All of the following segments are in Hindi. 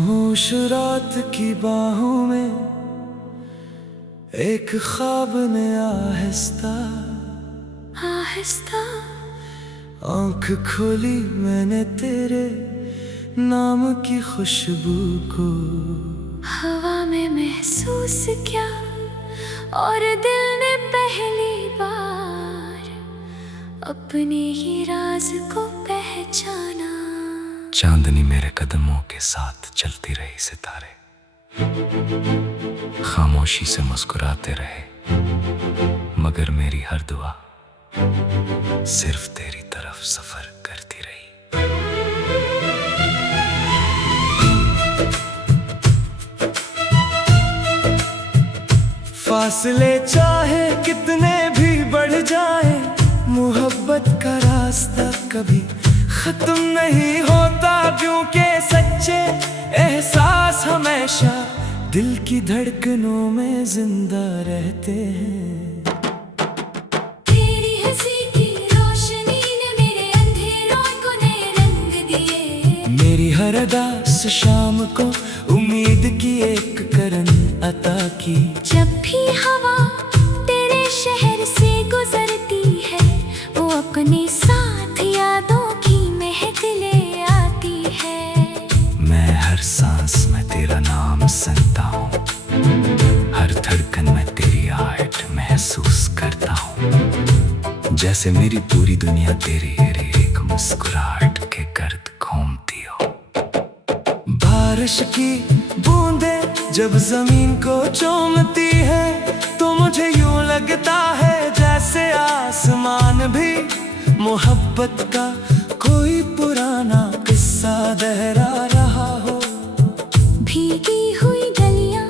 खामोश रात की बाहों में एक ख्वाब ने आहिस्ता आहिस्ता आंख खोली मैंने तेरे नाम की खुशबू को हवा में महसूस किया और दिल ने पहली बार अपने ही राज को पहचाना। चांदनी मेरे कदमों के साथ चलती रही, सितारे खामोशी से मुस्कुराते रहे, मगर मेरी हर दुआ सिर्फ तेरी तरफ सफर करती रही। फासले चाहे कितने भी बढ़ जाए, मोहब्बत का रास्ता कभी खत्म नहीं होता, क्योंकि सच्चे एहसास हमेशा दिल की धड़कनों में जिंदा रहते हैं। तेरी हंसी की रोशनी ने मेरे अंधेरों को नए रंग दिए, मेरी हर अदास शाम को उम्मीद की एक करन अता की। जब भी हवा तेरे शहर से गुजरती है, वो अपने साथ यादों की महक ले आती है। मैं हर सांस में तेरा नाम सुनता हूँ, हर धड़कन में तेरी आहट महसूस करता हूँ, जैसे मेरी पूरी दुनिया तेरी एक मुस्कुराहट के गर्द घूमती हो। बारिश की बूंदें जब जमीन को चूमती है, तो मुझे यूं लगता है जैसे आसमान भी मोहब्बत का कोई पुराना किस्सा दोहरा रहा हो। भीगी हुई गलियां,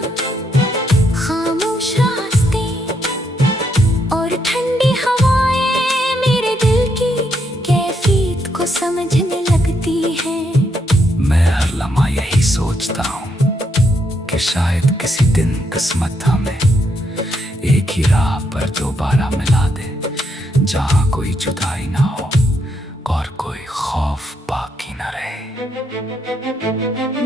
खामोश रास्ते और ठंडी हवाएं मेरे दिल की कैफियत को समझने लगती हैं। मैं हर लम्हा यही सोचता हूँ कि शायद किसी दिन किस्मत हमें एक ही राह पर दोबारा मिला दे, जहाँ कोई जुदाई ना हो और कोई खौफ बाकी ना रहे।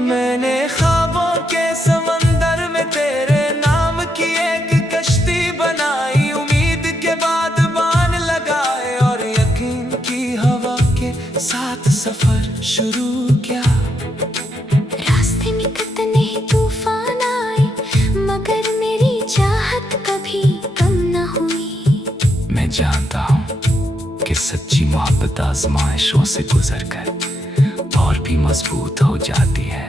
मैंने ख्वाबों के समंदर में तेरे नाम की एक कश्ती बनाई, उम्मीद के बाद बान लगाए और यकीन की हवा के साथ सफर शुरू किया। रास्ते में कितने तूफान आए, मगर मेरी चाहत कभी कम न हुई। मैं जानता हूँ कि सच्ची मोहब्बत आजमाइशों से गुजरकर और भी मजबूत हो जाती है,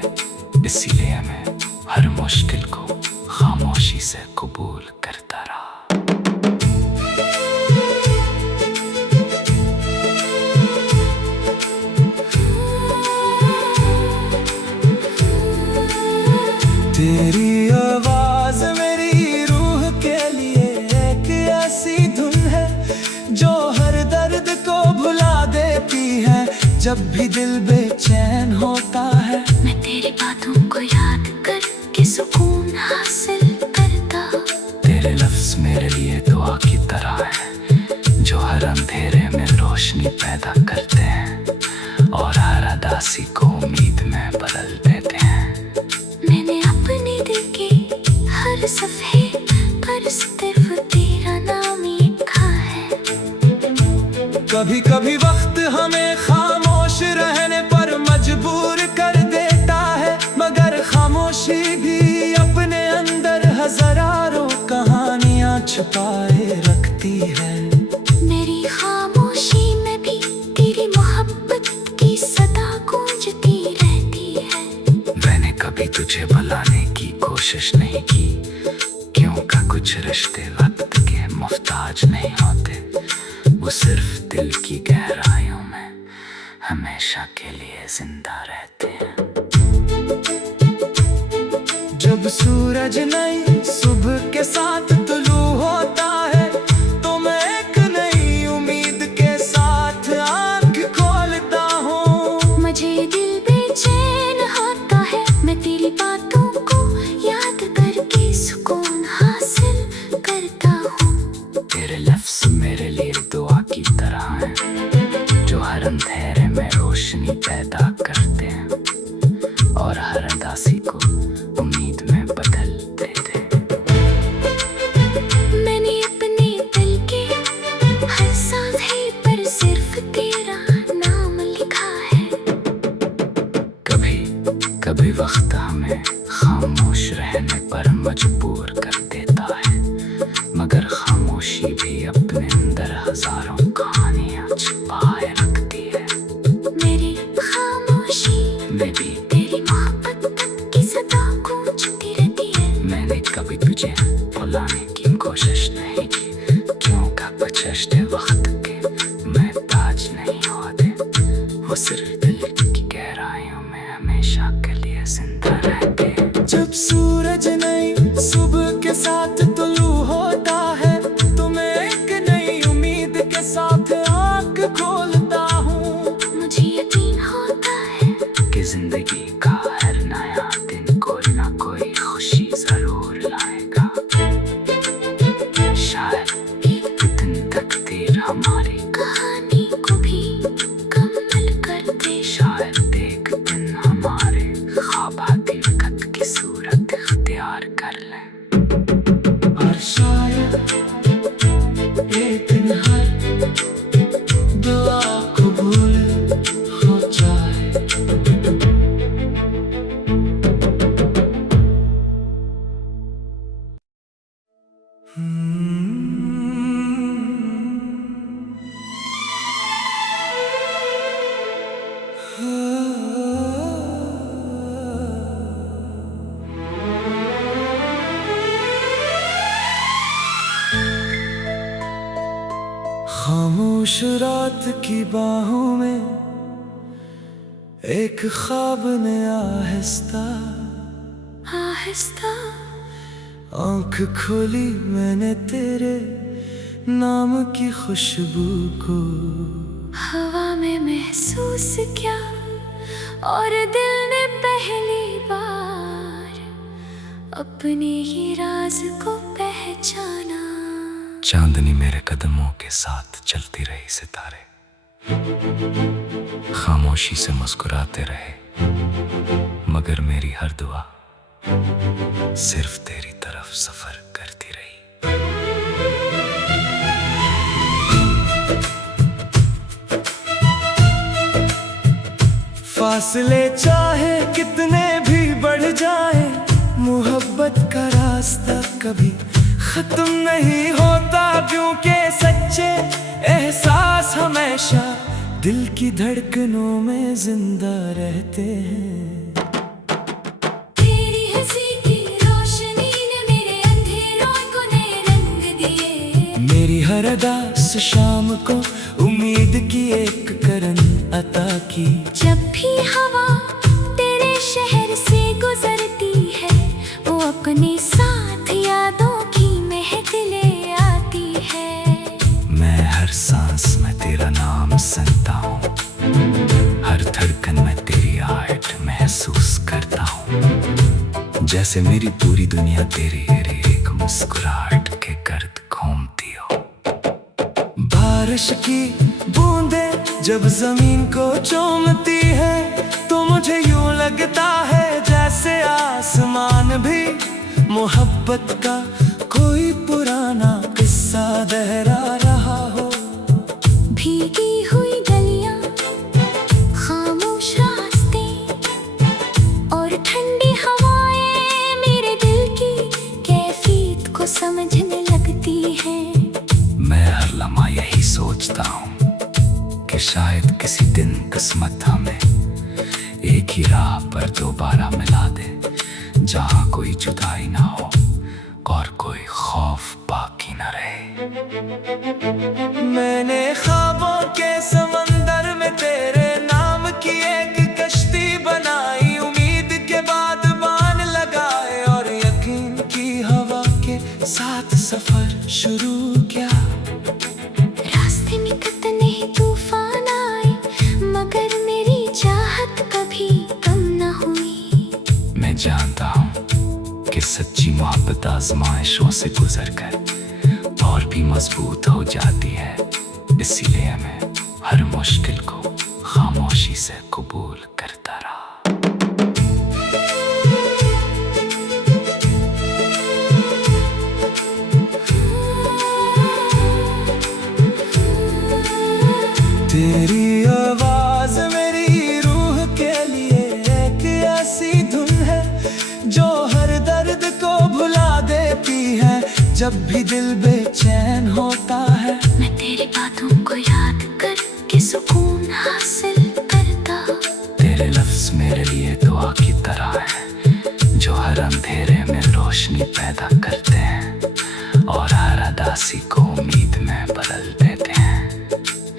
इसीलिए मैं हर मुश्किल को खामोशी से कबूल करता रहा। तेरी आवाज मेरी रूह के लिए एक ऐसी धुन है जो हर दर्द को भुला देती है। जब भी दिल बेचैन होता है, मैं तेरी बातों को याद करके सुकून हासिल करता। तेरे लफ्ज मेरे लिए दुआ की तरह है, जो हर अंधेरे में रोशनी पैदा करते हैं और हर उदासी को उम्मीद में बदल देते हैं। मैंने अपने दिल के हर सफ़े पर सिर्फ तेरा नाम लिखा है। कभी कभी वक्त हमें खामोश रहने पर मजबूर कर देता है, मगर खामोशी भी अपने अंदर हजारों कहानियां छुपाए रखती है। मेरी खामोशी में भी तेरी मोहब्बत की सदा गूंजती रहती है। मैंने कभी तुझे भुलाने की कोशिश नहीं की, क्योंकि कुछ रिश्ते वक्त के मुफ्ताज नहीं होते, वो सिर्फ दिल की गहराइयों में हमेशा के लिए जिंदा रहते हैं। जब सूरज नई सुबह के साथ तुलू होता है, तो मैं एक नई उम्मीद के साथ आँख खोलता हूँ। मुझे दिल बेचैन होता है, मैं तेरी बातों को याद करके सुकून हासिल करता हूँ। तेरे लफ्ज मेरे लिए दुआ की तरह हैं, जो हर अंधेरे में रोशनी पैदा करते हैं और हर उदासी वो सिर्फ दिल की गहराइयों में हमेशा के लिए जिंदा रहते हैं। जब सूरज नई सुबह के साथ तुलू होता है तो मैं एक नई उम्मीद के साथ आँख खोलता हूँ। मुझे यकीन होता है कि जिंदगी का हर नया दिन कोई ना कोई खुशी जरूर लाएगा। शायद एक दिन तकदीर हमारी कहानी को भी कमल कर दे। शायद एक दिन हमारे ख्वाब हकीकत की सूरत इख्तियार कर लें। और शायद एक दिन हर दुआ कबूल हो जाए। खामोश रात की बाहों में एक ख्वाब ने आहिस्ता आहिस्ता आंख खोली मैंने तेरे नाम की खुशबू को। हवा में महसूस किया और दिल ने पहली बार अपने ही राज को पहचाना। चांदनी मेरे कदमों के साथ चलती रही, सितारे खामोशी से मुस्कुराते रहे, मगर मेरी हर दुआ सिर्फ तेरी तरफ सफर करती रही। फासले चाहे कितने भी बढ़ जाए, मोहब्बत का रास्ता कभी खत्म नहीं होता, क्योंकि सच्चे एहसास हमेशा दिल की धड़कनों में जिंदा रहते हैं। तेरी हंसी की रोशनी ने मेरे अंधेरों को नए रंग दिए। मेरी हर अदास शाम को उम्मीद की एक करन अता की। जब भी हवा तेरे शहर से गुजरती है, वो अपने साथ यादों की महक ले आती है। मैं हर सांस में तेरा नाम सुनता हूँ, हर धड़कन में तेरी आहट महसूस करता हूँ, जैसे मेरी पूरी दुनिया तेरी एक मुस्कुराहट के गर्द घूमती हो। बारिश की बूंदें जब जमीन को चूमती है तो मुझे यूं लगता है जैसे आसमान भी मोहब्बत का कोई पुराना किस्सा दोहरा रहा हो। भीगी हुई गलियां, खामोश रास्ते और ठंडी हवाएं मेरे दिल की कैफियत को समझने लगती हैं। मैं हर लम्हा यही सोचता हूँ कि शायद किसी दिन किस्मत हमें एक ही राह पर दोबारा मिला दे, जहाँ कोई जुदाई ना हो और कोई खौफ बाकी न रहे। मैंने ख्वाबों के समंदर में तेरे नाम की एक कश्ती बनाई, उम्मीद के बाद बान लगाए और यकीन की हवा के साथ सफर शुरू किया। रास्ते में कितने तूफान आए, मगर मेरी चाहत कभी कम न हुई। मैं जानता हूँ कि सच्ची मोहब्बत आजमाइशों से गुजरकर और भी मजबूत हो जाती है, इसीलिए मैं हर मुश्किल को खामोशी से कबूल करता रहा। तेरी आवाज मेरी रूह के लिए एक ऐसी धुन है जो हर दर्द को भुला देती है जब भी दिल बेचैन होता है। मैं तेरी बातों को याद करके सुकून हासिल करता। तेरे लफ्ज मेरे लिए दुआ की तरह है जो हर अंधेरे में रोशनी पैदा करते हैं और हर उदासी को उम्मीद में बदल देते हैं।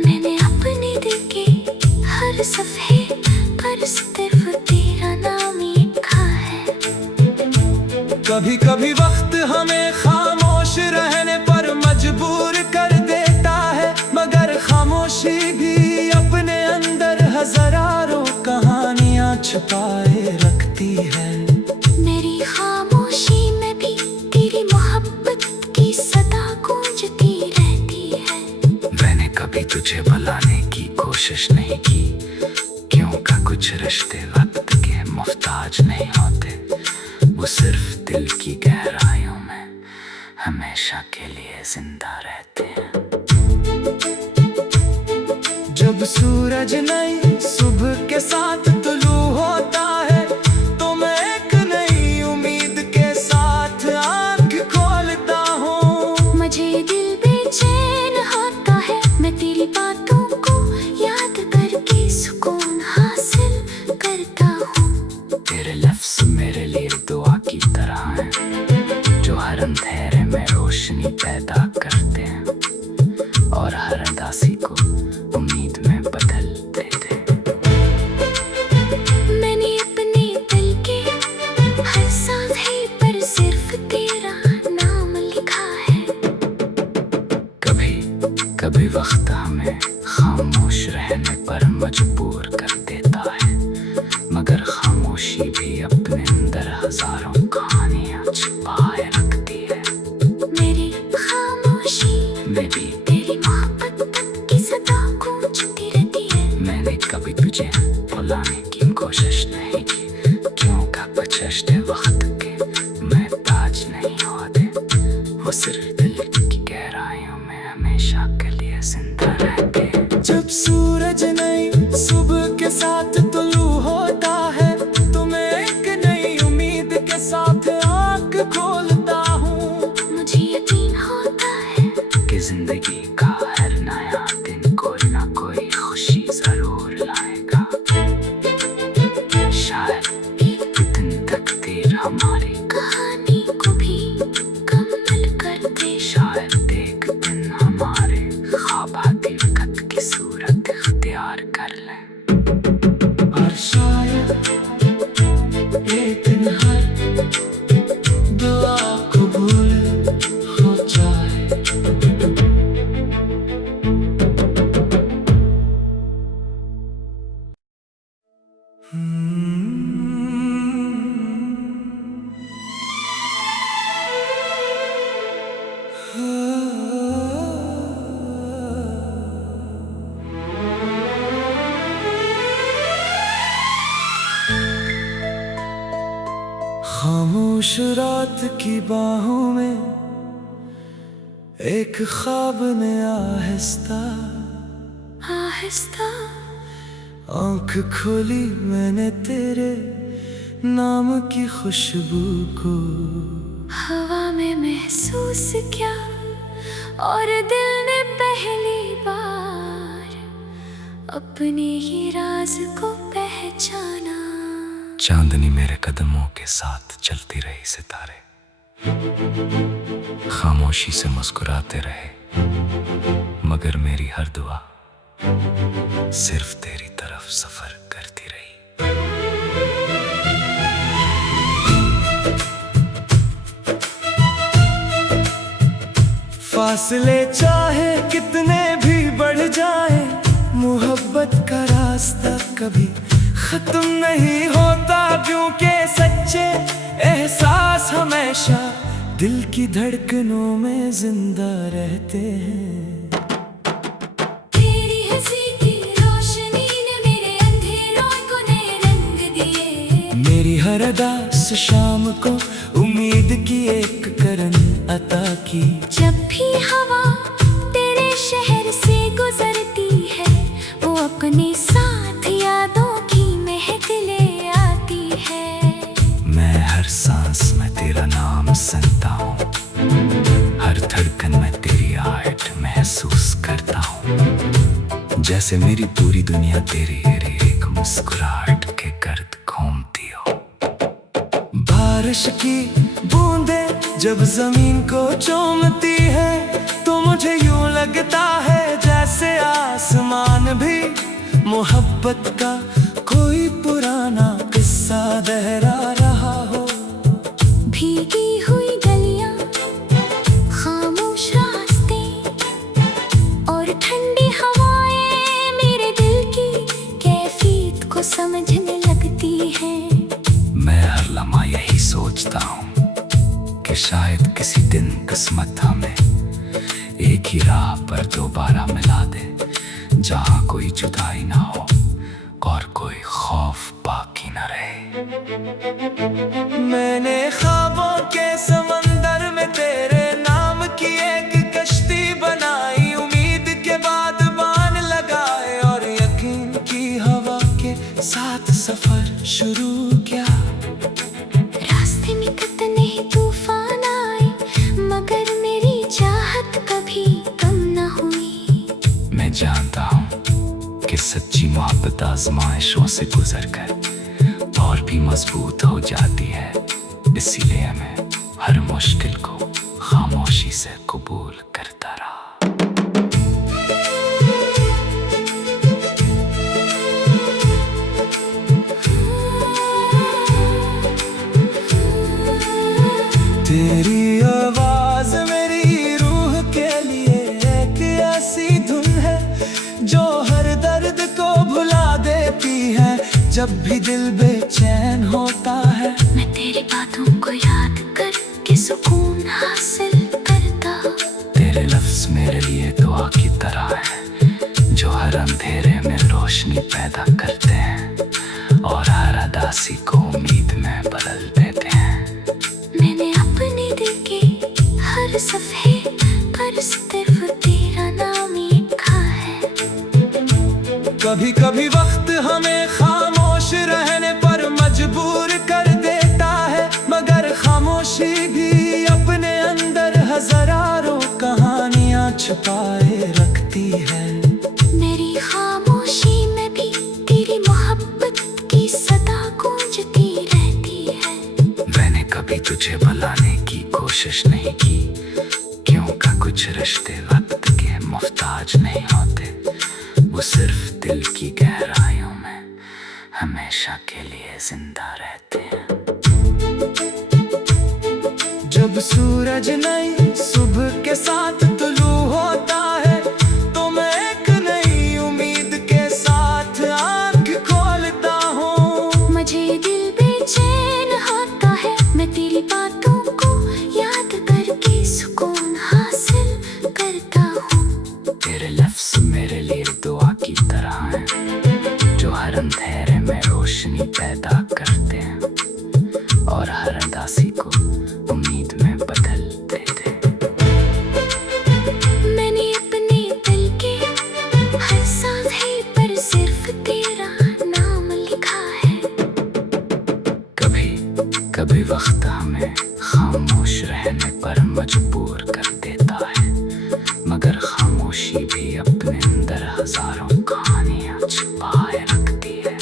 मैंने अपने दिल के हर सफर कभी कभी वक्त हमें खामोश रहने पर मजबूर कर देता है, मगर खामोशी भी अपने अंदर हजारों कहानियां छुपाए रखती है। मेरी खामोशी में भी तेरी मोहब्बत की सदा गूंजती रहती है। मैंने कभी तुझे बुलाने की कोशिश नहीं की, क्योंकि कुछ रिश्ते वक्त के मोहताज नहीं होते, वो सिर्फ दिल की गहराइयों में हमेशा के लिए जिंदा रहते हैं। जब सूरज नई सुबह के साथ तुलू होता है, तो मैं एक नई उम्मीद के साथ आंख खोलता हूँ। मुझे दिल बेचैन होता है, मैं तेरी बातों को याद करके सुकून हासिल करता हूँ। तेरे लफ्ज़ मेरे लिए दुआ की तरह हैं, जो हर अंधेरे में रोशनी पैदा करते हैं और हर उदासी को उम्मीद में बदल देते हैं। मैंने अपने दिल के हर सांधे पर सिर्फ तेरा नाम लिखा है। कभी कभी वक्त हमें खामोश रहने पर मजबूर कर देता है, मगर खामोशी भी अपने अंदर हजारों कहानियां छुपाए रखती है। मेरी खामोशी मैं भी तेरी मोहब्बत की सदा गूंजती रहती है। मैंने कभी तुझे बुलाने की कोशिश नहीं की, क्योंकि कुछ रिश्ते वक्त के मोहताज नहीं होते, वो सिर्फ दिल की गहराइयों में हमेशा के लिए जिंदा रहते हैं। जब सूरज नई सुबह के साथ तुलू होता है, तो मैं एक नई उम्मीद के साथ आंख खोलता हूँ। मुझे यकीन होता है कि जिंदगी का हर नया दिन कोई ना कोई खुशी जरूर लाएगा। शायद एक दिन तकदीर हमारी कहानी को भी कमल कर दे। शायद एक दिन हमारे ख्वाब हकीकत की सूरत इख्तियार कर लें। और शायद एक दिन हर दुआ कबूल हो जाए। खामोश रात की बाहों में एक ख्वाब ने आहिस्ता आहिस्ता आंख खोली, मैंने तेरे नाम की खुशबू को हवा में महसूस किया, और दिल ने पहली बार अपने ही राज को पहचाना। चांदनी मेरे कदमों के साथ चलती रही, सितारे खामोशी से मुस्कुराते रहे, मगर मेरी हर दुआ सिर्फ तेरी तरफ सफर करती रही। फासले चाहे कितने भी बढ़ जाए, मोहब्बत का रास्ता कभी खत्म नहीं होता, क्योंकि सच्चे एहसास हमेशा दिल की धड़कनों में जिंदा रहते हैं। तेरी हंसी की रोशनी ने मेरे अंधेरों को नए रंग दिए। मेरी हर अदास शाम को उम्मीद की एक करन अता की। जब भी हवा तेरे शहर से गुजरती है, वो अपने साथ यादों की महक ले आती है। मैं हर सांस में तेरा नाम सुनता हूँ, हर धड़कन में तेरी आहट महसूस करता हूँ, जैसे मेरी पूरी दुनिया तेरी एक मुस्कुराहट के गर्द घूमती हो। बारिश की बूंदें जब जमीन को चूमती है, तो मुझे यूं लगता है जैसे आसमान भी मोहब्बत का कोई पुराना किस्सा दोहरा रहा हो। भीगी हुई किसी दिन किस्मत हमें एक ही राह पर दोबारा मिला दे, जहाँ कोई जुदाई ना हो और कोई खौफ बाकी न रहे। मैंने ख्वाबों के समंदर में तेरे नाम की एक कश्ती बनाई, उम्मीद के बाद बान लगाए और यकीन की हवा के साथ सफर शुरू किया। रास्ते में कितने तूफान आए, मगर मेरी चाहत कभी कम न हुई। मैं जानता हूँ कि सच्ची मोहब्बत आजमाइशों से गुजर कर और भी मजबूत हो जाती है, इसीलिए मैं हर मुश्किल को खामोशी से कबूल करता रहा। तेरी आवाज मेरी रूह के लिए एक ऐसी धुन है जो हर दर्द को भुला देती है। जब भी दिल बेचैन होता है, मैं तेरी बातों को याद करके सुकून हासिल करता। तेरे लफ्ज मेरे लिए दुआ की तरह है, जो हर अंधेरे में रोशनी पैदा करते हैं और हर उदासी को उम्मीद में बदल देते हैं। मैंने अपने दिल के हर सफ़े पर सिर्फ तेरा नाम लिखा है। कभी कभी वक्त हमें खामोश रहने पर मजबूर कर देता है, मगर खामोशी भी अपने अंदर हजारों कहानियां छुपाए रखती है। मेरी खामोशी में भी तेरी मोहब्बत की सदा गूंजती रहती है। मैंने कभी तुझे बुलाने की कोशिश नहीं की, क्योंकि कुछ रिश्ते वक्त के मुफ्ताज नहीं होते, वो सिर्फ दिल की गहराइयों में हमेशा के लिए जिंदा रहते हैं। जब सूरज नई सुबह के साथ तुलू होता है, तो मैं एक नई उम्मीद के साथ आँख खोलता हूँ। मुझे दिल बेचैन होता है, मैं तेरी बातों को याद करके सुकून हासिल करता हूँ। तेरे लफ्ज मेरे लिए दुआ की तरह हैं, जो हर अंधेरे में रोशनी पैदा करते हैं और हर उदासी को उम्मीद में बदल देते हैं। मैंने अपने दिल के हर सांसे पर सिर्फ तेरा नाम लिखा है। कभी कभी वक्त हमें खामोश रहने पर मजबूर कर देता है, मगर खामोशी भी अपने अंदर हजारों कहानियां छुपाए रखती है।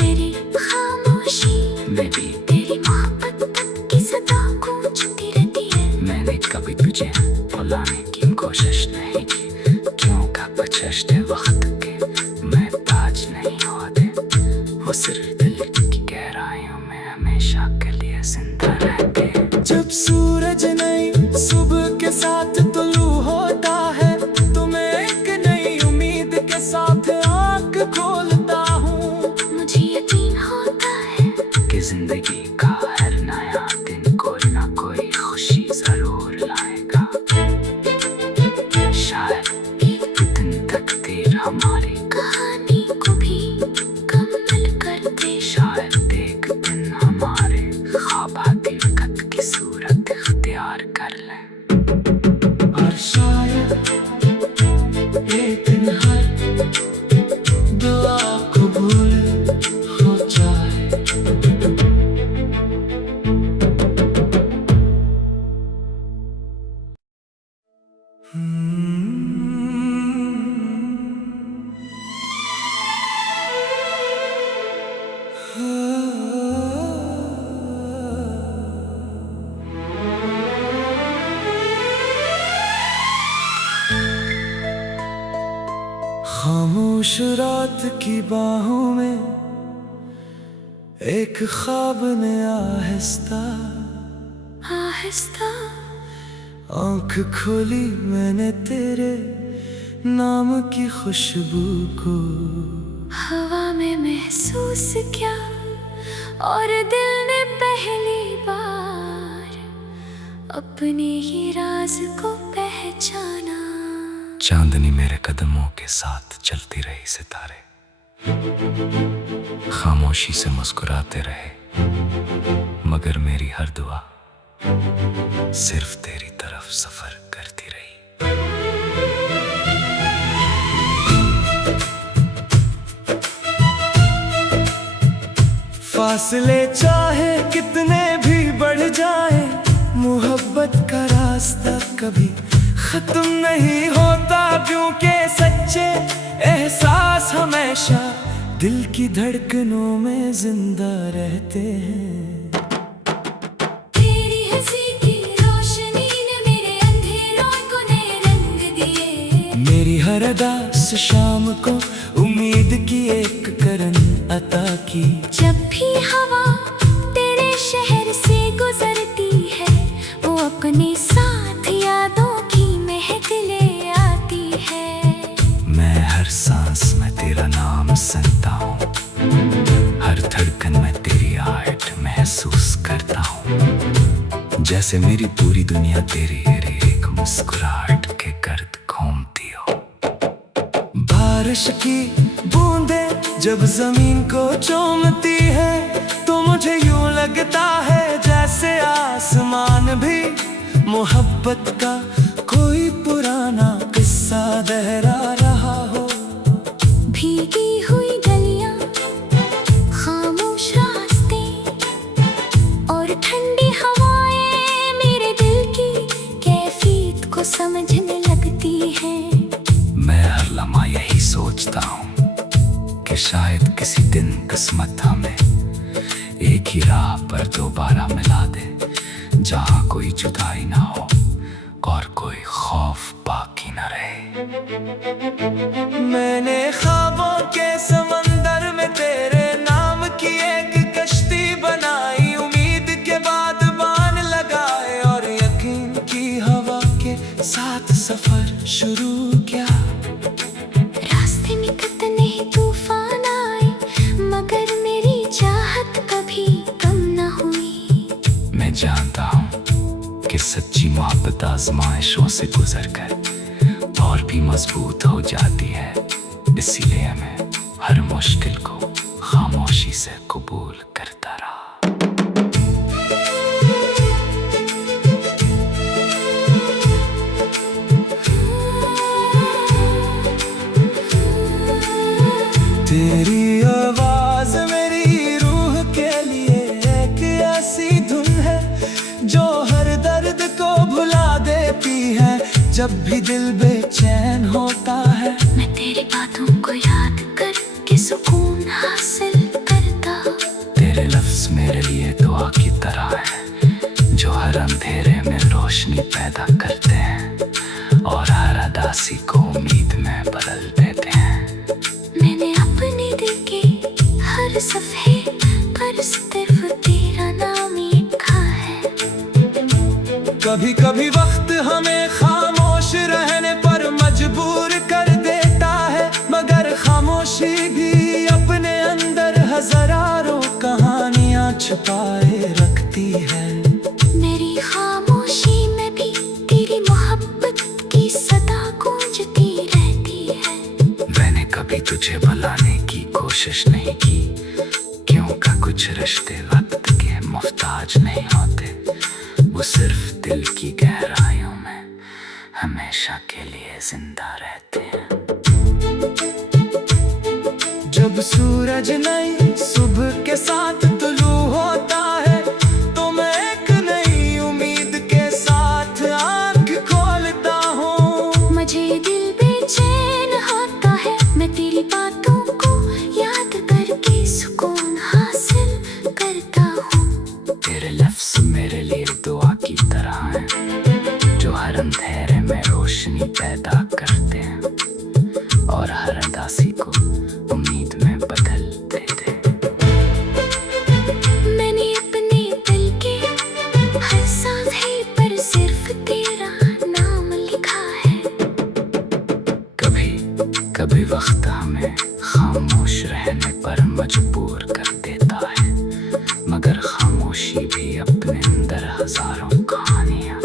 मेरी खामोशी मैं भी तेरी मोहब्बत की सदा गूंजती रहती है। मैंने कभी तुझे बुलाने की कोशिश नहीं की, क्योंकि कुछ रिश्ते वक्त के महताज नहीं होते, वो सिर्फ दिल की गहराइयों में हमेशा के लिए जिंदा रहते हैं। जब सूरज नई सुबह के साथ तुलू होता है, तो मैं एक नई उम्मीद के साथ आँख खोलता हूँ। मुझे यकीन होता है कि जिंदगी का हर नया दिन कोई ना कोई खुशी जरूर लाएगा। शायद एक दिन तकदीर हमारी कहानी को भी मुकम्मल कर दे। शायद एक दिन हमारे ख्वाब हकीकत की सूरत इख्तियार कर लें। और शायद एक दिन हर दुआ कबूल हो जाए। खामोश रात की बाहों में एक ख्वाब ने आहिस्ता आहिस्ता आँख खोली मैंने तेरे नाम की खुशबू को। हवा में महसूस किया और दिल ने पहली बार अपने ही राज को पहचाना। चांदनी मेरे कदमों के साथ चलती रही, सितारे खामोशी से मुस्कुराते रहे, मगर मेरी हर दुआ सिर्फ तेरी तरफ सफर करती रही। फासले चाहे कितने भी बढ़ जाए, मोहब्बत का रास्ता कभी खत्म नहीं होता, क्योंकि सच्चे एहसास हमेशा दिल की धड़कनों में जिंदा रहते हैं। तेरी हंसी की रोशनी ने मेरे अंधेरों को नए रंग दिए। मेरी हर अदास शाम को उम्मीद की एक करन अता की। जब भी हवा तेरे शहर से गुजरती है, वो अपने साथ यादों की महक ले आती है। मैं हर सांस में तेरा नाम सुनता हूँ, हर धड़कन में तेरी आहट महसूस करता हूँ, जैसे मेरी पूरी दुनिया तेरी एक मुस्कुराहट के गर्द घूमती हो। बारिश की बूंदें जब जमीन को चूमती है, तो मुझे यूं लगता है जैसे आसमान भी मोहब्बत का कोई पुराना किस्सा दोहरा रहा हो। भीगी हुई गलियां, खामोश रास्ते और ठंडी हवाएं मेरे दिल की कैफियत को समझने लगती हैं। मैं हर लम्हा यही सोचता हूँ कि शायद किसी दिन किस्मत हमें एक ही राह पर दोबारा मिला दे, जहाँ कोई जुदाई ना हो और कोई खौफ बाकी न रहे। मैंने ख्वाबों के समंदर में तेरे नाम की एक कश्ती बनाई, उम्मीद के बाद बान लगाए और यकीन की हवा के साथ सफर शुरू किया। रास्ते में कितने तूफान आए, मगर मेरी चाहत कभी कम न हुई। मैं जानता हूँ कि सच्ची मोहब्बत आजमाइशों से गुजरकर और भी मजबूत हो जाती है, इसीलिए मैं हर मुश्किल को खामोशी से कबूल करता रहा। तेरी आवाज मेरी रूह के लिए एक ऐसी धुन है, जो हर दर्द को भुला देती है जब भी दिल बेचैन होता है। मैं तेरी बातों को याद करके सुकून हासिल करता। तेरे लफ्ज मेरे लिए दुआ की तरह है, जो हर अंधेरे में रोशनी पैदा करते हैं और हर उदासी को उम्मीद में बदल देते हैं। मैंने अपने दिल के हर सफ़े पर सिर्फ तेरा नाम लिखा है। कभी कभी वक्त हमें खामोश रहने पर मजबूर कर देता है, मगर खामोशी भी अपने अंदर हजारों कहानियां छुपाए रखती है। मेरी खामोशी में भी तेरी मोहब्बत की सदा गूंजती रहती है। मैंने कभी तुझे भुलाने की कोशिश नहीं की, क्योंकि कुछ रिश्ते वक्त के मोहताज नहीं होते, वो सिर्फ दिल की गहराइयों में हमेशा के लिए जिंदा रहते हैं। जब सूरज नई सुबह के साथ तुलू होता है, तो मैं एक नई उम्मीद के साथ आँख खोलता हूँ। मुझे दिल बेचैन होता है, मैं तेरी बातों को याद करके सुकून हासिल करता हूँ। तेरे लफ्ज मेरे लिए दुआ की तरह हैं, जो हर अंधेरे में रोशनी पैदा करते हैं और हर उदासी को उम्मीद में बदल देते हैं। मैंने अपने दिल के हर सांसे पर सिर्फ तेरा नाम लिखा है। कभी कभी वक्त हमें खामोश रहने पर मजबूर कर देता है, मगर खामोशी भी अपने अंदर हजारों कहानियां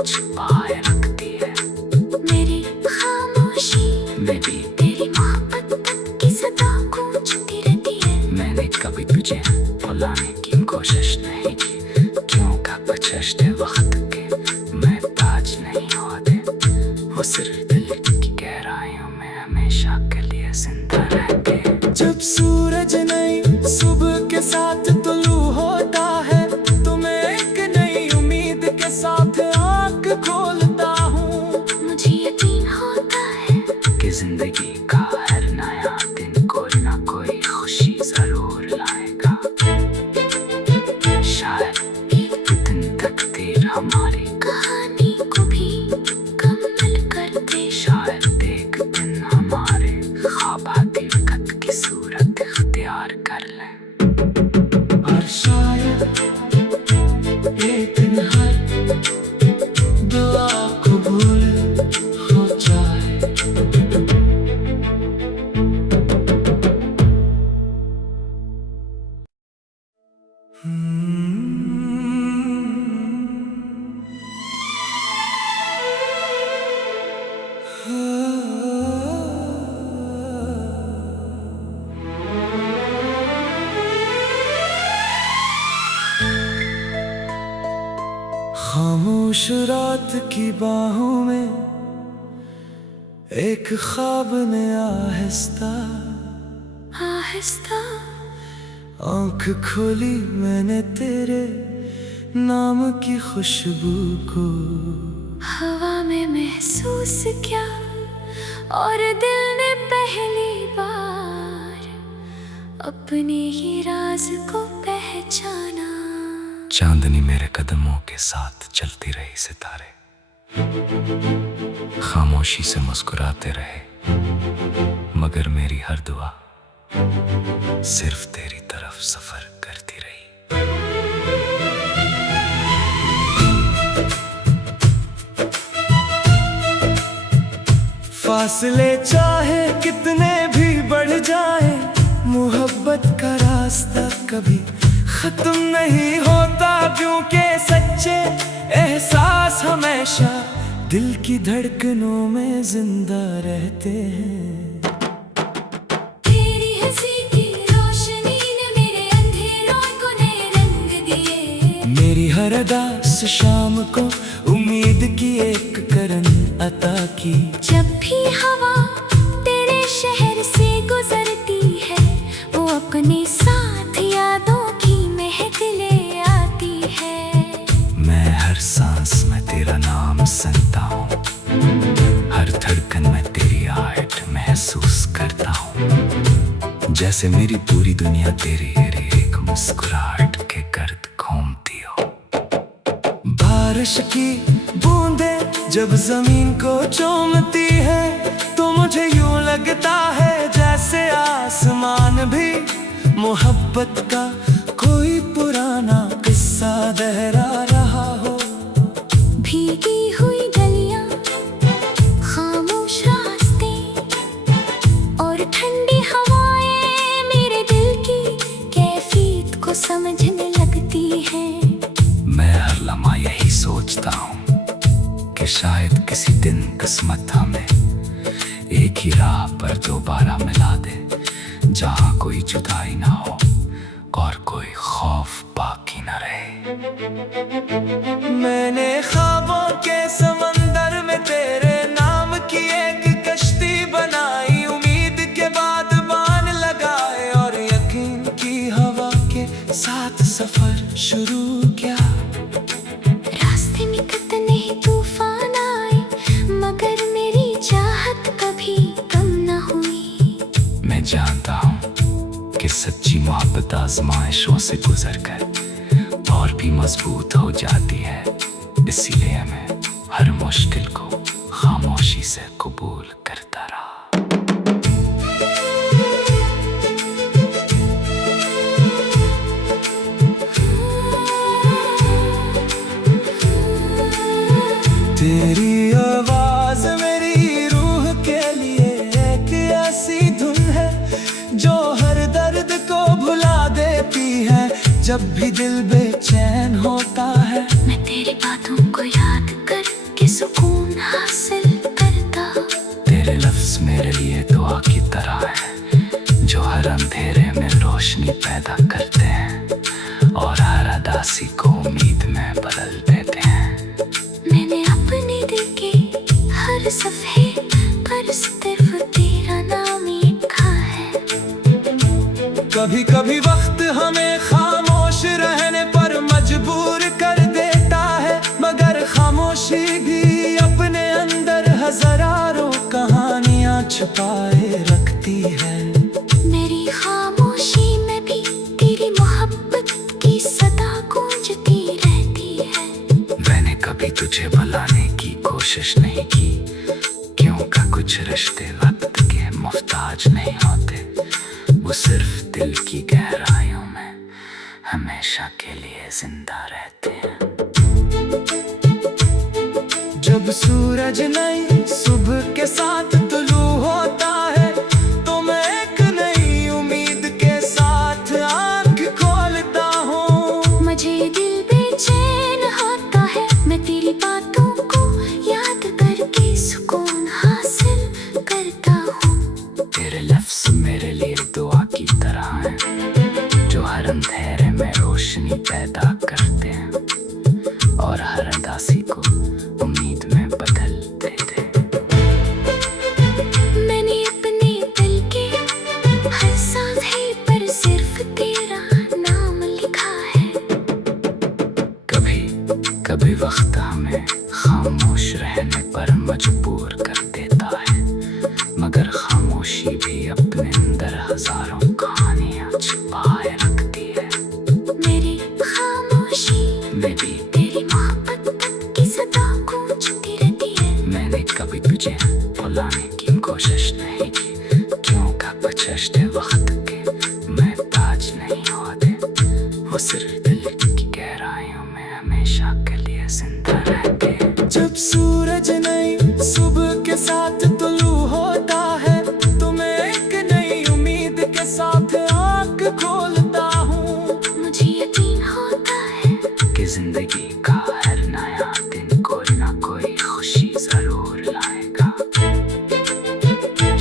इख्तियार कर लें। और शायद एक दिन हर दुआ कबूल हो जाए। खामोश रात की बाहों में एक ख्वाब ने आहिस्ता आहिस्ता आंख खोली, मैंने तेरे नाम की खुशबू को हवा में महसूस किया और दिल ने पहली बार अपने ही राज को पहचाना। चांदनी मेरे कदमों के साथ चलती रही, सितारे खामोशी से मुस्कुराते रहे, मगर मेरी हर दुआ सिर्फ तेरी तरफ सफर करती रही। फासले चाहे कितने भी बढ़ जाए, मोहब्बत का रास्ता कभी खत्म नहीं होता, क्योंकि सच्चे एहसास हमेशा दिल की धड़कनों में जिंदा रहते हैं। तेरी हंसी की रोशनी ने मेरे अंधेरों को नए रंग दिए। मेरी हर अदा से शाम को उम्मीद की एक करन अता की। जब भी हवा तेरे शहर से गुजरती है, वो अपने साथ यादों की महक ले आती है। मैं हर सांस में तेरा नाम सुनता हूँ, हर धड़कन में तेरी आहट महसूस करता हूँ, जैसे मेरी पूरी दुनिया तेरी एक मुस्कुराहट के गर्द घूमती हो। बारिश की बूंदें जब जमीन को चूमती है, तो मुझे यूं लगता है जैसे आसमान भी मोहब्बत का कोई पुराना किस्सा दोहरा रहा हो। भीगी हुई गलियां, खामोश रास्ते और ठंडी हवाएं मेरे दिल की कैफियत को समझने लगती हैं। मैं हर लम्हा यही सोचता हूँ कि शायद किसी दिन किस्मत हमें एक ही राह पर दोबारा मिला दे, जहाँ कोई जुदाई ना हो और कोई खौफ बाकी न रहे। मैंने ख्वाबों के समंदर में तेरे नाम की एक कश्ती बनाई, उम्मीद के बाद बान लगाए और यकीन की हवा के साथ सफर शुरू किया। रास्ते में कितने तूफान आए, मगर मेरी चाहत कभी कम न हुई। मैं जानता हूँ कि सच्ची मोहब्बत आजमाइशों से गुजर कर और भी मजबूत हो जाती है, इसीलिए मैं हर मुश्किल को खामोशी से कबूल करता रहा। तेरी आवाज मेरी रूह के लिए एक ऐसी धुन है, जो हर दर्द को भुला देती है जब भी दिल बेचैन होता है। मैं तेरी बातों को याद करके सुकून हासिल करता। तेरे लफ्ज मेरे लिए दुआ की तरह है, जो हर अंधेरे में रोशनी पैदा करते हैं और हर उदासी को उम्मीद में बदल देते हैं। मैंने अपने दिल के हर सफ़े पर सिर्फ तेरा नाम लिखा है। कभी कभी वक्त हमें खामोश रहने पर मजबूर कर देता है, मगर खामोशी भी अपने अंदर हजारों कहानियां छुपाए रखती है। मेरी खामोशी में भी तेरी मोहब्बत की सदा गूंजती रहती है। मैंने कभी तुझे भुलाने की कोशिश नहीं की, क्योंकि कुछ रिश्ते वक्त के मुफ्ताज नहीं होते, वो सिर्फ दिल की गहराइयों में हमेशा के लिए जिंदा रहते हैं। जब सूरज नई सुबह के साथ तुलू होता है तो मैं एक नई उम्मीद के साथ आँख खोलता हूँ। मुझे दिल बेचैन होता है, मैं तेरी बातों को याद करके सुकून हासिल करता हूँ। तेरे लफ्ज़ मेरे लिए दुआ की तरह हैं, जो हर अंधेरे में रोशनी पैदा करते हैं और हर उदासी को उम्मीद में बदल देते हैं। मैंने अपने दिल के हर सांसे पर सिर्फ तेरा नाम लिखा है। कभी कभी वक्त हमें खामोश रहने पर मजबूर कर देता है, मगर खामोशी भी अपने अंदर हजारों कहानियां छुपाए रखती है। मेरी खामोशी मैं भी तेरी मोहब्बत तक की सदा गूंजती रहती है। मैंने कभी तुझे भुलाने की कोशिश नहीं की, क्यों का बचश्ते वक्त के मैं ताज नहीं होते, वो सिर्फ दिल की गहराइयों में हमेशा के लिए जिंदा रहते हैं। जब सूरज नई सुबह के साथ तुलू होता है तो मैं एक नई उम्मीद के साथ आँख खोलता हूँ। मुझे यकीन होता है कि जिंदगी का हर नया दिन कोई ना कोई खुशी जरूर लाएगा।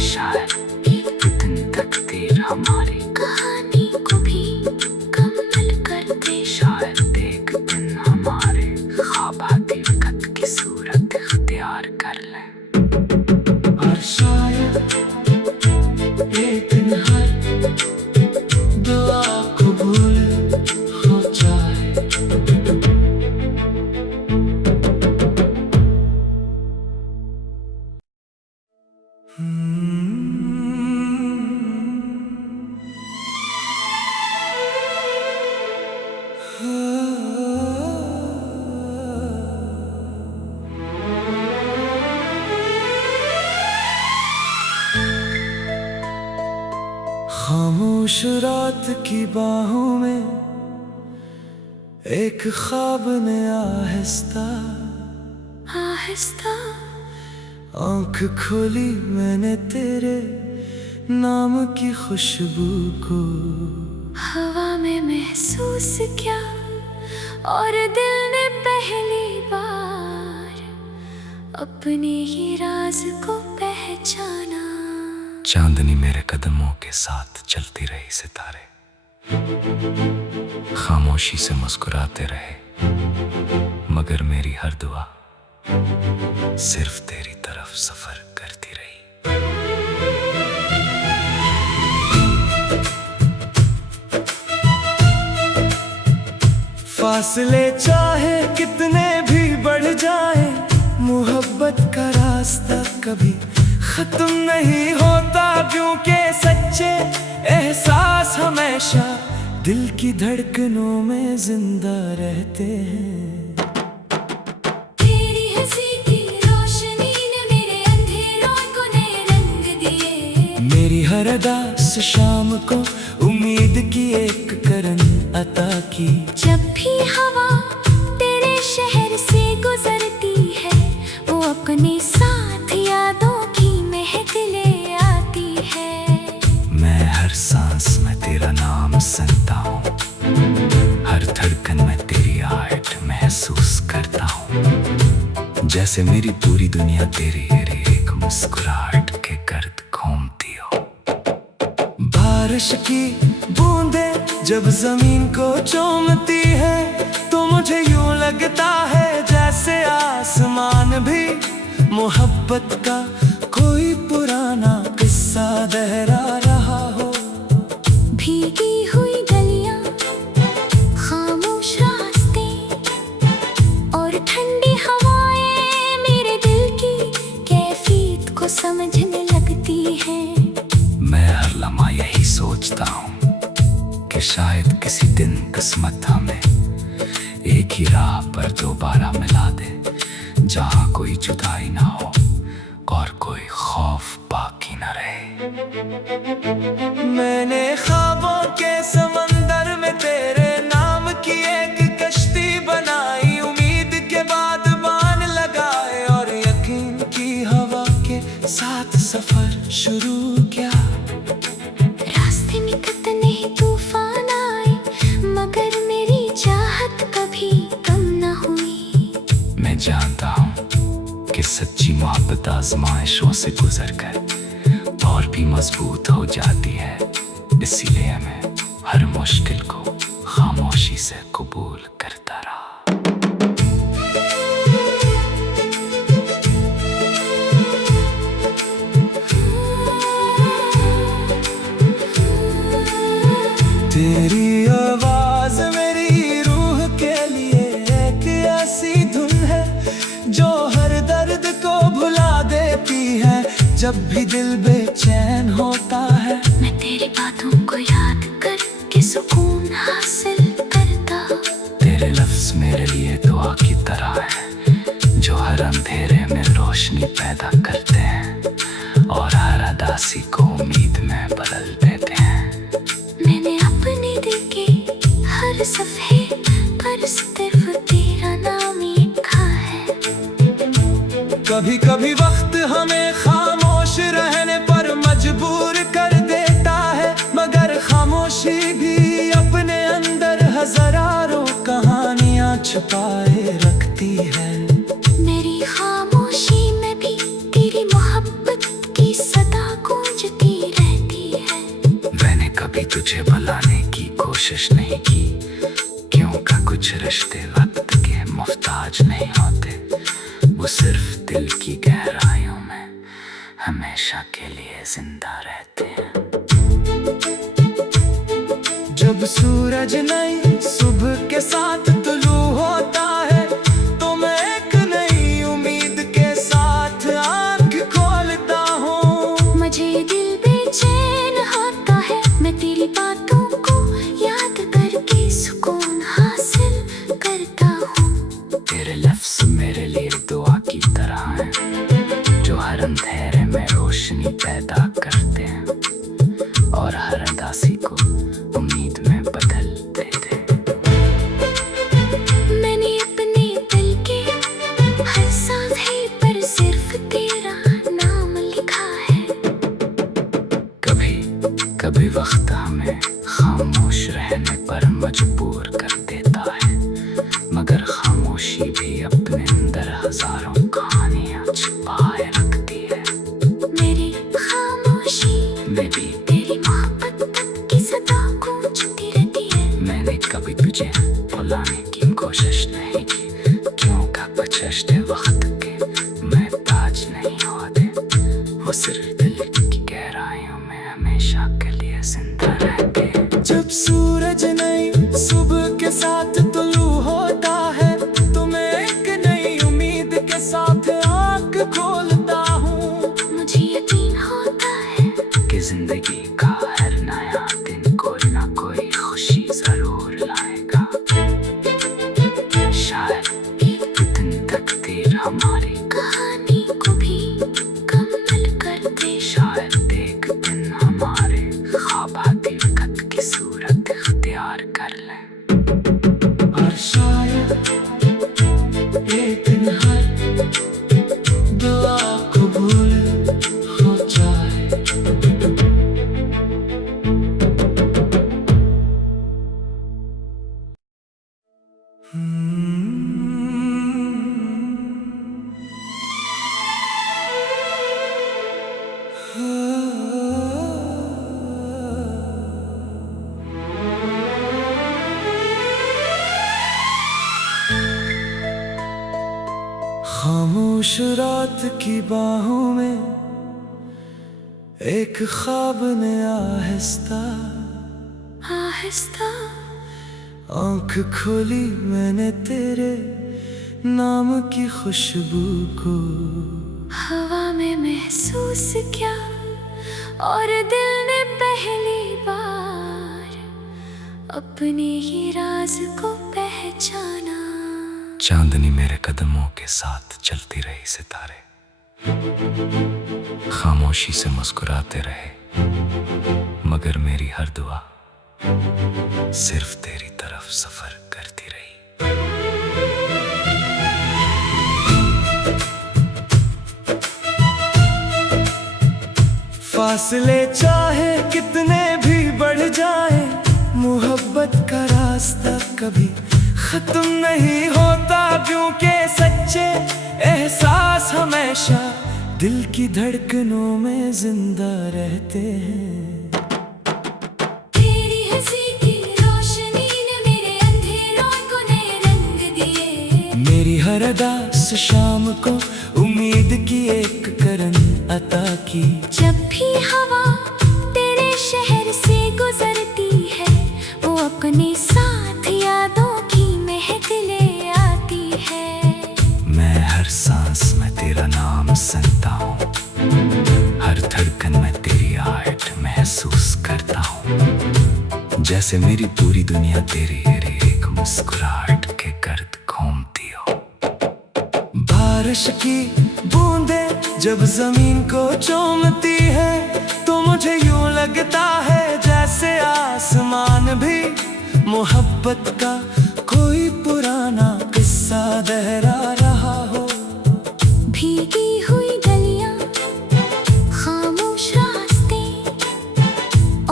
शायद एक दिन तकदीर हमारी कहानी को भी मुकम्मल कर दे। शायद एक दिन हमारे ख्वाब हकीकत की सूरत इख्तियार कर लें। और शायद एक दिन हर दुआ कबूल हो जाए। खामोश रात की बाहों में एक ख्वाब ने आहिस्ता आहिस्ता आँख खोली, मैंने तेरे नाम की खुशबू को हवा में महसूस किया और दिल ने पहली बार अपने ही राज को पहचाना। चांदनी मेरे कदमों के साथ चलती रही, सितारे खामोशी से मुस्कुराते रहे, मगर मेरी हर दुआ सिर्फ तेरी तरफ सफर करती रही। फासले चाहे कितने भी बढ़ जाए, मोहब्बत का रास्ता कभी खत्म नहीं होता, क्योंकि सच्चे एहसास हमेशा दिल की धड़कनों में जिंदा रहते हैं। तेरी हंसी की रोशनी ने मेरे अंधेरों को नए रंग दिए। मेरी हर अदास शाम को उम्मीद की एक करन अता की। जब भी हवा तेरे शहर से गुजरती है, वो अपने साथ यादों की महक ले आती है। मैं हर सांस में तेरा नाम सुनता हूँ, हर धड़कन में तेरी आहट महसूस करता हूँ, जैसे मेरी पूरी दुनिया तेरी एक मुस्कुराहट के गर्द घूमती हो। बारिश की बूंदें जब जमीन को चूमती है तो मुझे यूं लगता है जैसे आसमान भी मोहब्बत का कोई पुराना किस्सा दोहरा रहा हो। भीगी हुई गलियां, खामोश रास्ते और ठंडी हवाएं मेरे दिल की कैफियत को समझने लगती हैं। मैं हर लम्हा यही सोचता हूँ कि शायद किसी दिन किस्मत हमें एक ही राह पर दोबारा मिला दे, जहाँ कोई जुदाई ना हो और कोई खौफ बाकी न रहे। मैंने ख्वाबों के समंदर में तेरे नाम की एक कश्ती बनाई, उम्मीद के बाद बान लगाए और यकीन की हवा के साथ सफर शुरू किया। रास्ते में कितने तूफान आए, मगर मेरी चाहत कभी कम न हुई। मैं जानता हूँ कि सच्ची मोहब्बत आजमाइशों से गुजर कर और भी मजबूत हो जाती है, इसीलिए मैं हर मुश्किल को खामोशी से कबूल करता रहा। तेरी आवाज मेरी रूह के लिए एक ऐसी धुन है जो हर दर्द को भुला देती है। जब भी दिल बेचैन होता है, मैं तेरी बातों को याद करके सुकून हासिल करता। तेरे लफ्ज मेरे लिए दुआ की तरह है जो हर अंधेरे में रोशनी पैदा करते हैं और हर उदासी को उम्मीद में बदल देते हैं। मैंने अपने दिल के हर सफ़े पर सिर्फ तेरा नाम लिखा है। कभी कभी वक्त हमें खामोश रहने पर मजबूर कर देता है, मगर खामोशी भी अपने अंदर हजारों कहानियां छुपाए रखती है। मेरी खामोशी में भी तेरी मोहब्बत की सदा गूंजती रहती है। मैंने कभी तुझे भुलाने की कोशिश नहीं की, क्योंकि कुछ रिश्ते वक्त के मोहताज नहीं होते, वो सिर्फ दिल की गहराइयों में हमेशा के लिए जिंदा रहते हैं। जब सूरज नई सुबह के साथ तुलू होता है, तो मैं एक नई उम्मीद के साथ आँख खोलता हूँ। मुझे दिल बेचैन होता है, मैं तेरी बातों को याद करके सुकून हासिल करता हूँ। तेरे लफ्ज मेरे लिए दुआ की तरह हैं जो हर अंधेरे में रोशनी पैदा करते हैं और हर उदासी को उम्मीद में बदल देते हैं। मैंने अपने दिल के हर सांसे पर सिर्फ तेरा नाम लिखा है। कभी कभी वक्त हमें खामोश रहने पर मजबूर कर देता है, मगर खामोशी भी अपने अंदर हजारों कहानियां छुपाए रखती है। मेरी खामोशी मैं भी तेरी मोहब्बत की सदा गूंजती रहती है। मैंने कभी तुझे भुलाने की कोशिश नहीं की, क्योंकि कुछ रिश्ते वक्त के महताज नहीं होते, वो सिर्फ दिल की गहराइयों में हमेशा के लिए जिंदा रहते हैं। जब सूरज नई सुबह के साथ तुलू होता है, तो मैं एक नई उम्मीद के साथ आँख खोलता हूँ। मुझे यकीन होता है कि जिंदगी का हर नया दिन कोई ना कोई खुशी जरूर लाएगा। शायद एक दिन तकदीर हमारी कहानी को भी कमल कर दे। शायद एक दिन हमारे ख्वाब हकीकत की सूरत इख्तियार कर लें। और शायद एक दिन हर दुआ कबूल हो जाए। खामोश रात की बाहों में एक ख्वाब ने आहिस्ता आहिस्ता आँख खोली, मैंने तेरे नाम की खुशबू को हवा में महसूस किया और दिल ने पहली बार अपने ही राज को पहचाना। चांदनी मेरे कदमों के साथ चलती रही सितारे, खामोशी से मुस्कुराते रहे, मगर मेरी हर दुआ सिर्फ तेरी तरफ सफर करती रही। फासले चाहे कितने भी बढ़ जाए, मोहब्बत का रास्ता कभी खत्म नहीं होता, क्योंकि सच्चे एहसास हमेशा दिल की धड़कनों में जिंदा रहते हैं। तेरी हंसी की रोशनी ने मेरे अंधेरों को नए रंग दिए। मेरी हर अदा से शाम को उम्मीद की एक करन अता की। जब भी हवा तेरे शहर से गुजरती है, वो अपने साथ यादों की महक ले आती है। मैं हर सांस में तेरा नाम सुनता हूँ, हर धड़कन में तेरी आहट महसूस करता हूँ, जैसे मेरी पूरी दुनिया तेरी एक मुस्कुराहट के गर्द घूमती हो। बारिश की बूंदें जब जमीन को चूमती है, तो मुझे यूं लगता है जैसे आसमान भी मोहब्बत का कोई पुराना किस्सा दोहरा रहा हो। भीगी हुई गलियां, खामोश रास्ते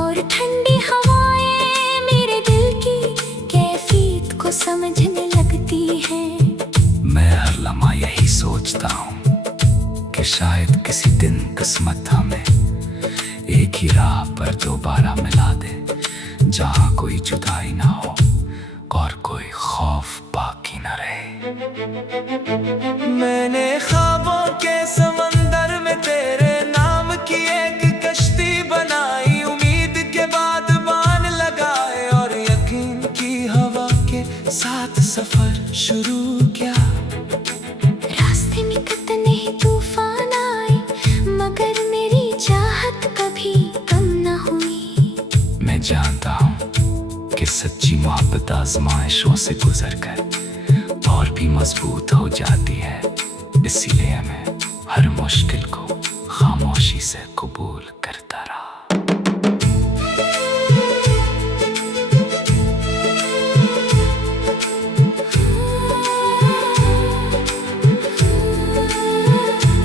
और ठंडी हवाएं मेरे दिल की कैफियत को समझने लगती हैं। मैं हर लम्हा यही सोचता हूँ कि शायद किसी दिन किस्मत हमें एक ही राह पर दोबारा मिला दे, जहाँ कोई जुदाई ना हो और कोई खौफ बाकी न रहे। मैंने ख्वाबों के समंदर में तेरे नाम की एक कश्ती बनाई, उम्मीद के बाद बान लगाए और यकीन की हवा के साथ सफर शुरू किया। रास्ते में कितने तूफान आए, मगर मेरी चाहत कभी कम न हुई। मैं जानता हूँ कि सच्ची मोहब्बत आजमाइशों से गुजरकर और भी मजबूत हो जाती है, इसीलिए मैं हर मुश्किल को खामोशी से कबूल करता रहा।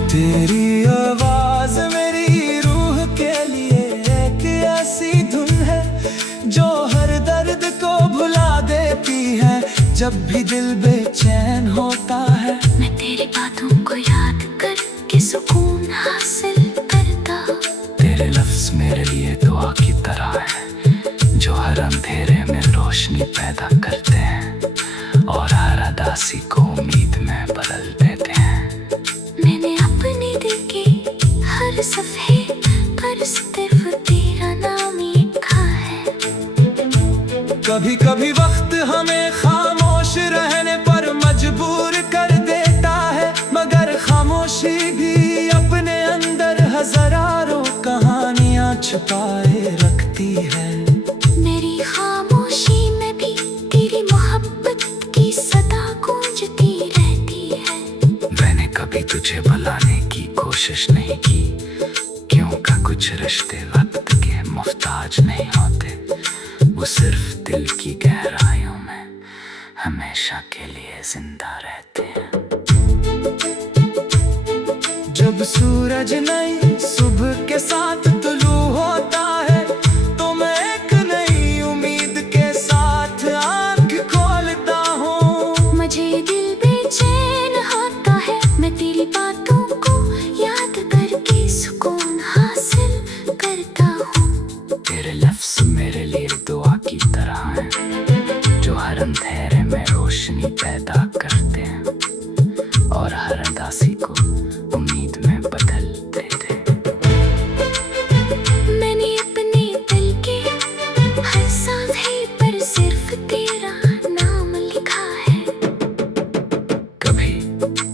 तेरी आवाज मेरी रूह के लिए एक ऐसी धुन है, जो हर दर्द को भुला देती है जब भी दिल बेचैन होता है। मैं तेरी बातों को याद करके सुकून हासिल करता। तेरे लफ्ज मेरे लिए दुआ की तरह है, जो हर अंधेरे में रोशनी पैदा करते हैं और हर उदासी को उम्मीद में बदल देते हैं। मैंने अपने दिल के हर सफ़े पर सिर्फ तेरा नाम लिखा है। कभी कभी वक्त हमें खामोश रहने पर मजबूर कर देता है, मगर खामोशी भी अपने अंदर हजारों कहानियां छुपाए रखती है। मेरी खामोशी में भी तेरी मोहब्बत की सदा गूंजती रहती है। मैंने कभी तुझे भुलाने की कोशिश नहीं की, क्योंकि कुछ रिश्ते वक्त के मुफ्ताज नहीं होते, वो सिर्फ दिल की गहराइयों में हमेशा के लिए जिंदा रहते हैं। जब सूरज नई सुबह के साथ तुलू होता है, तो मैं एक नई उम्मीद के साथ आँख खोलता हूँ। मुझे दिल बेचैन होता है, मैं तेरी बातों को याद करके सुकून हासिल करता हूँ। तेरे लफ्ज मेरे लिए दुआ की तरह हैं, जो हर अंधेरे में रोशनी पैदा करते हैं और हर उदासी को उम्मीद में बदल देते हैं। मैंने अपने दिल के हर सांसे पर सिर्फ तेरा नाम लिखा है। कभी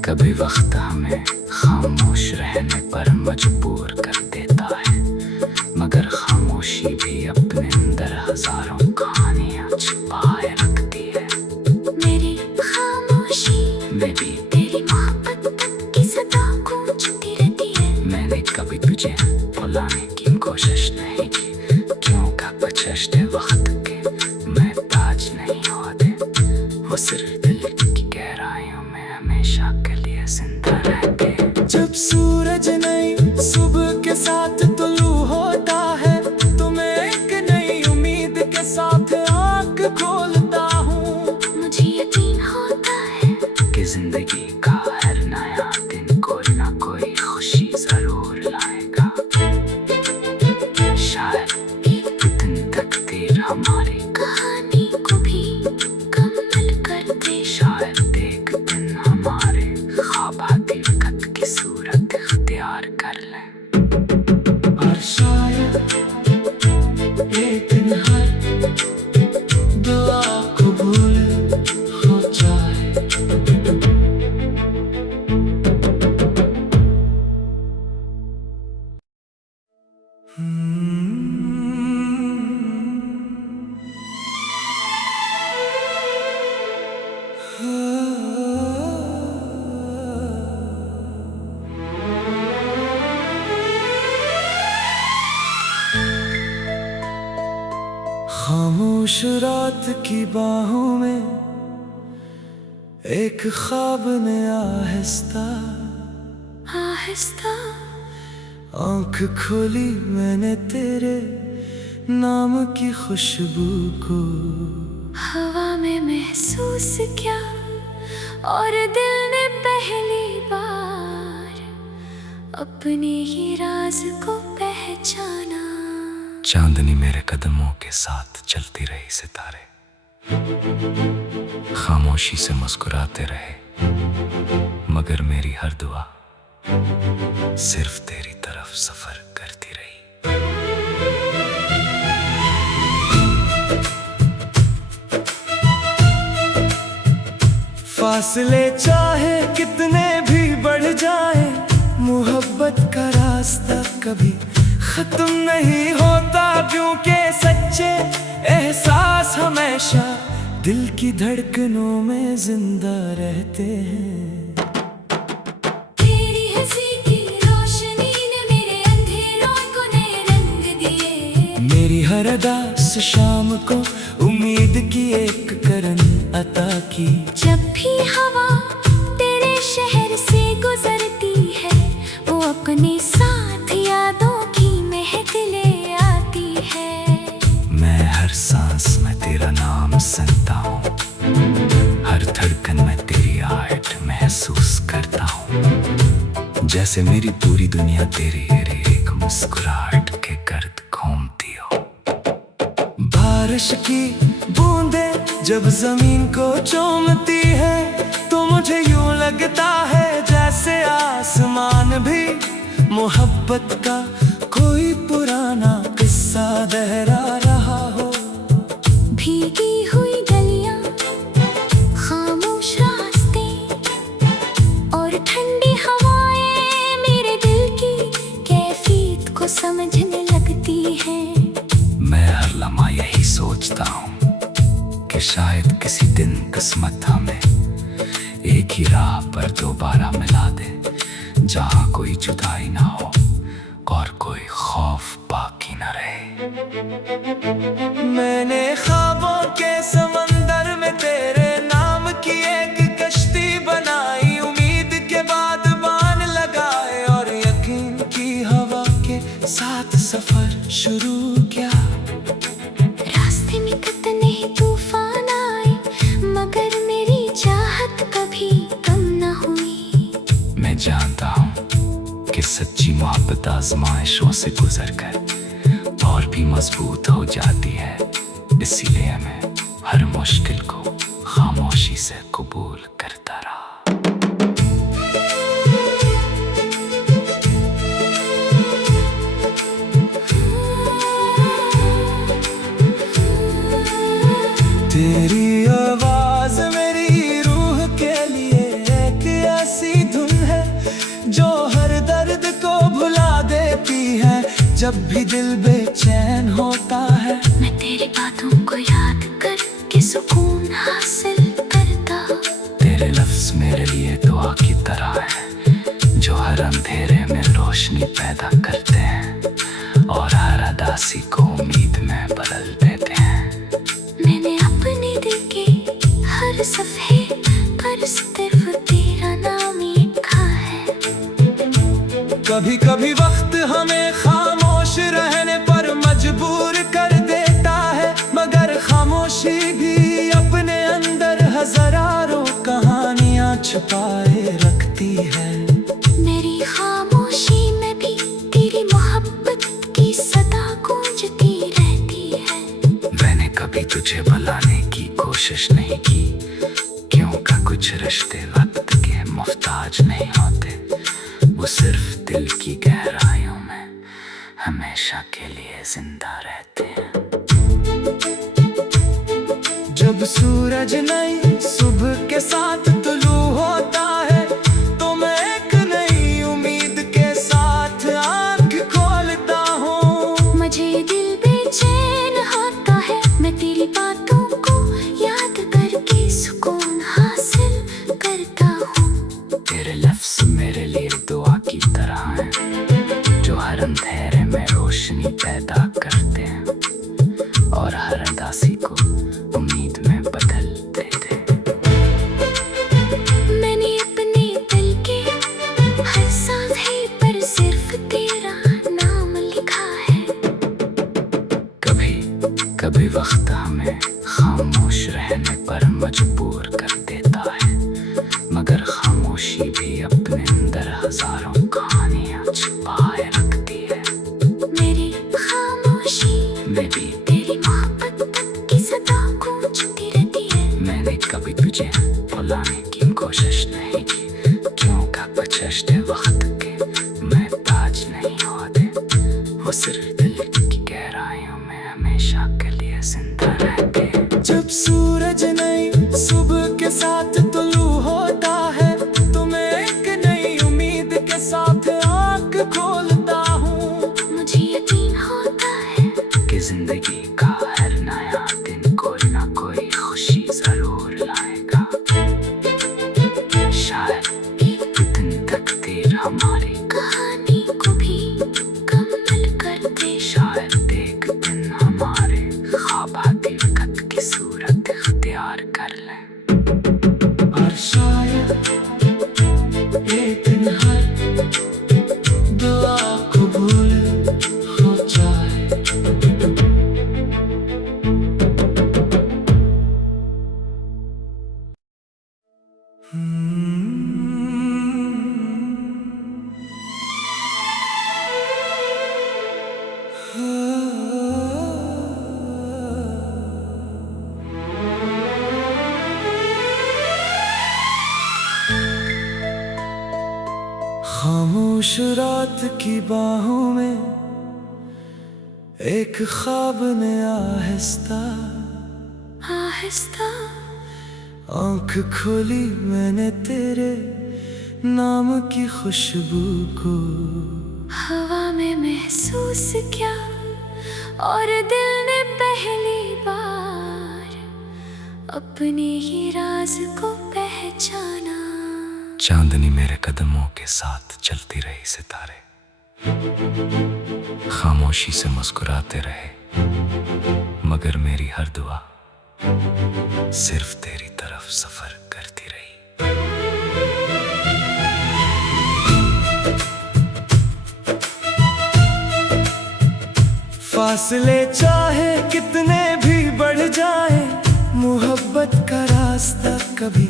कभी वक्त हमें खामोश रहने पर मजबूर कर देता है, मगर खामोशी भी अपने अंदर हजारों कहानियां छुपाए रखती है। मेरी खामोशी वो सिर्फ दिल की गहराइयों में हमेशा के लिए जिंदा रहते। जब सूरज नई सुबह के साथ तुलू होता है, तो मैं एक नई उम्मीद के साथ आँख खोलता हूँ। मुझे यकीन होता है कि जिंदगी का हर नया दिन कोई ना कोई खुशी जरूर लाएगा। शायद एक दिन तकदीर हमारी कहानी को भी कमल कर दे। शायद एक दिन हमारे ख्वाब हकीकत की सूरत इख्तियार कर लें। और शायद एक दिन हर दुआ कबूल हो जाए। खामोश रात की बाहों में एक ख्वाब ने आहिस्ता आहिस्ता आँख खोली, मैंने तेरे नाम की खुशबू को हवा में महसूस किया, और दिल ने पहली बार अपने ही राज को पहचाना। चांदनी मेरे कदमों के साथ चलती रही, सितारे खामोशी से मुस्कुराते रहे, मगर मेरी हर दुआ सिर्फ तेरी तरफ सफर करती रही। फासले चाहे कितने भी बढ़ जाए, मोहब्बत का रास्ता कभी खत्म नहीं होता, क्योंकि सच्चे एहसास हमेशा दिल की धड़कनों में जिंदा रहते हैं। तेरी हंसी की रोशनी ने मेरे अंधेरों को नए रंग दिए। मेरी हर अदास शाम को उम्मीद की एक करन अता की। जब भी हवा तेरे शहर से गुजरती है, वो अपने साथ यादों की महक ले आती है। मैं हर सांस में तेरा नाम सुनता हूँ, हर धड़कन में तेरी आहट महसूस करता हूँ, जैसे मेरी पूरी दुनिया तेरी एक मुस्कुराहट के गर्द घूमती हो। बारिश की बूंदें जब जमीन को चूमती है, तो मुझे यूं लगता है जैसे आसमान भी मोहब्बत का कोई पुराना किस्सा दोहरा रहा हो। भीगी हुई गलियां, खामोश रास्ते और ठंडी हवाएं मेरे दिल की कैफियत को समझने लगती हैं। मैं हर लम्हा यही सोचता हूँ कि शायद किसी दिन किस्मत हमें एक ही राह पर दोबारा मिला दे, जहाँ कोई जुदाई ना हो और कोई खौफ बाकी ना रहे। मैंने ख्वाबों के समंदर में तेरे नाम की एक कश्ती बनाई, उम्मीद के बाद बान लगाए और यकीन की हवा के साथ सफर शुरू किया। रास्ते में कितने ही तूफान आए, मगर मेरी चाहत कभी कम न हुई। मैं जानता हूँ कि सच्ची मोहब्बत आजमाइशों से गुजरकर और भी मजबूत हो जाती है, इसीलिए मैं हर मुश्किल को खामोशी से कबूल करता रहा। तेरी आवाज मेरी रूह के लिए एक ऐसी धुन है, जो हर दर्द को भुला देती है जब भी दिल बेचैन होता है। मैं तेरी बातों को याद करके सुकून हासिल करता। तेरे लफ्ज मेरे लिए दुआ की तरह है, जो हर अंधेरे में रोशनी पैदा करते हैं और हर उदासी को उम्मीद में बदल देते हैं। मैंने अपने दिल के हर सफर कभी कभी वक्त हमें खामोश रहने पर मजबूर कर देता है, मगर खामोशी भी अपने अंदर हजारों कहानियां छुपाए रखती है। मेरी खामोशी में भी तेरी मोहब्बत की सदा गूंजती रहती है। मैंने कभी तुझे बुलाने की कोशिश नहीं की, क्योंकि कुछ रिश्ते वक्त के मोहताज नहीं होते, वो सिर्फ दिल की गहराइयों में हमेशा के लिए जिंदा रहते हैं। जब सूरज नई सुबह के साथ तुलू होता है, तो मैं एक नई उम्मीद के साथ आँख खोलता हूँ। मुझे दिल बेचैन होता है, मैं तेरी बातों को याद करके सुकून हासिल करता हूँ। तेरे लफ्ज़ मेरे लिए दुआ की तरह हैं, जो हर अंधेरे में रोशनी पैदा करते हैं और हर उदासी को उम्मीद में बदल देते हैं। मैंने अपने दिल के हर सांसे पर सिर्फ तेरा नाम लिखा है। कभी कभी वक्त हमें खामोश रहने पर मजबूर कर देता है, मगर खामोशी भी अपने अंदर हजारों कहानियां छुपाए रखती है। मेरी खामोशी मैं भी तेरी मोहब्बत की सदा गूंजती रहती है। मैंने कभी तुझे बुलाने की कोशिश नहीं की, क्योंकि कुछ रिश्ते वक्त के मोहताज नहीं होते, वो सिर्फ दिल की गहराइयों में हमेशा के लिए जिंदा रहते हैं। जब सूरज नई सुबह के साथ तुलू होता है, तो मैं एक नई उम्मीद के साथ आँख खोलता हूँ। मुझे यकीन होता है कि जिंदगी का हर नया दिन कोई ना कोई खुशी जरूर लाएगा। शायद एक दिन तकदीर हमारी कहानी को भी कमल कर दे। शायद एक दिन हमारे ख्वाब हकीकत की सूरत इख्तियार कर लें। और शायद एक दिन हर दुआ कबूल हो जाए। खामोश रात की बाहों में एक ख्वाब ने आहिस्ता आहिस्ता आँख खोली, मैंने तेरे नाम की खुशबू को हवा में महसूस किया, और दिल ने पहली बार अपने ही राज को पहचाना। चांदनी मेरे कदमों के साथ चलती रही, सितारे खामोशी से मुस्कुराते रहे, मगर मेरी हर दुआ सिर्फ तेरी तरफ सफर करती रही। फासले चाहे कितने भी बढ़ जाए, मोहब्बत का रास्ता कभी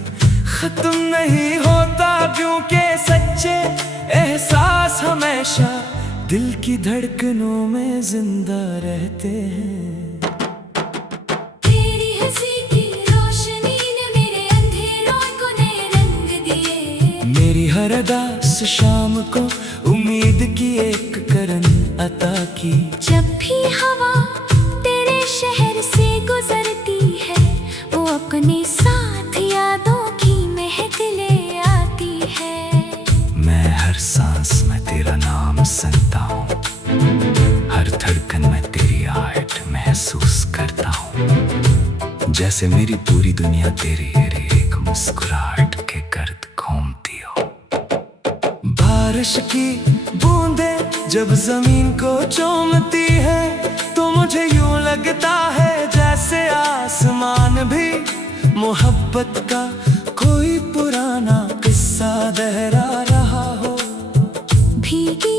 खत्म नहीं होता, क्योंकि सच्चे एहसास हमेशा दिल की धड़कनों में जिंदा रहते हैं। तेरी हंसी की रोशनी ने मेरे अंधेरों को नए रंग दिए। मेरी हर अदास शाम को उम्मीद की एक करन अता की। जब भी हवा तेरे शहर से गुजरती है, वो अपने साथ यादों की महक ले आती है। मैं हर सांस में तेरा नाम सुनता हूँ, हर धड़कन में तेरी आहट महसूस करता हूँ, जैसे मेरी पूरी दुनिया तेरी एक मुस्कुराहट के गर्द घूमती हो। बारिश की बूंदें जब जमीन को चूमती है, तो मुझे यूं लगता है जैसे आसमान भी मोहब्बत का कोई पुराना किस्सा दोहरा रहा हो। भीगी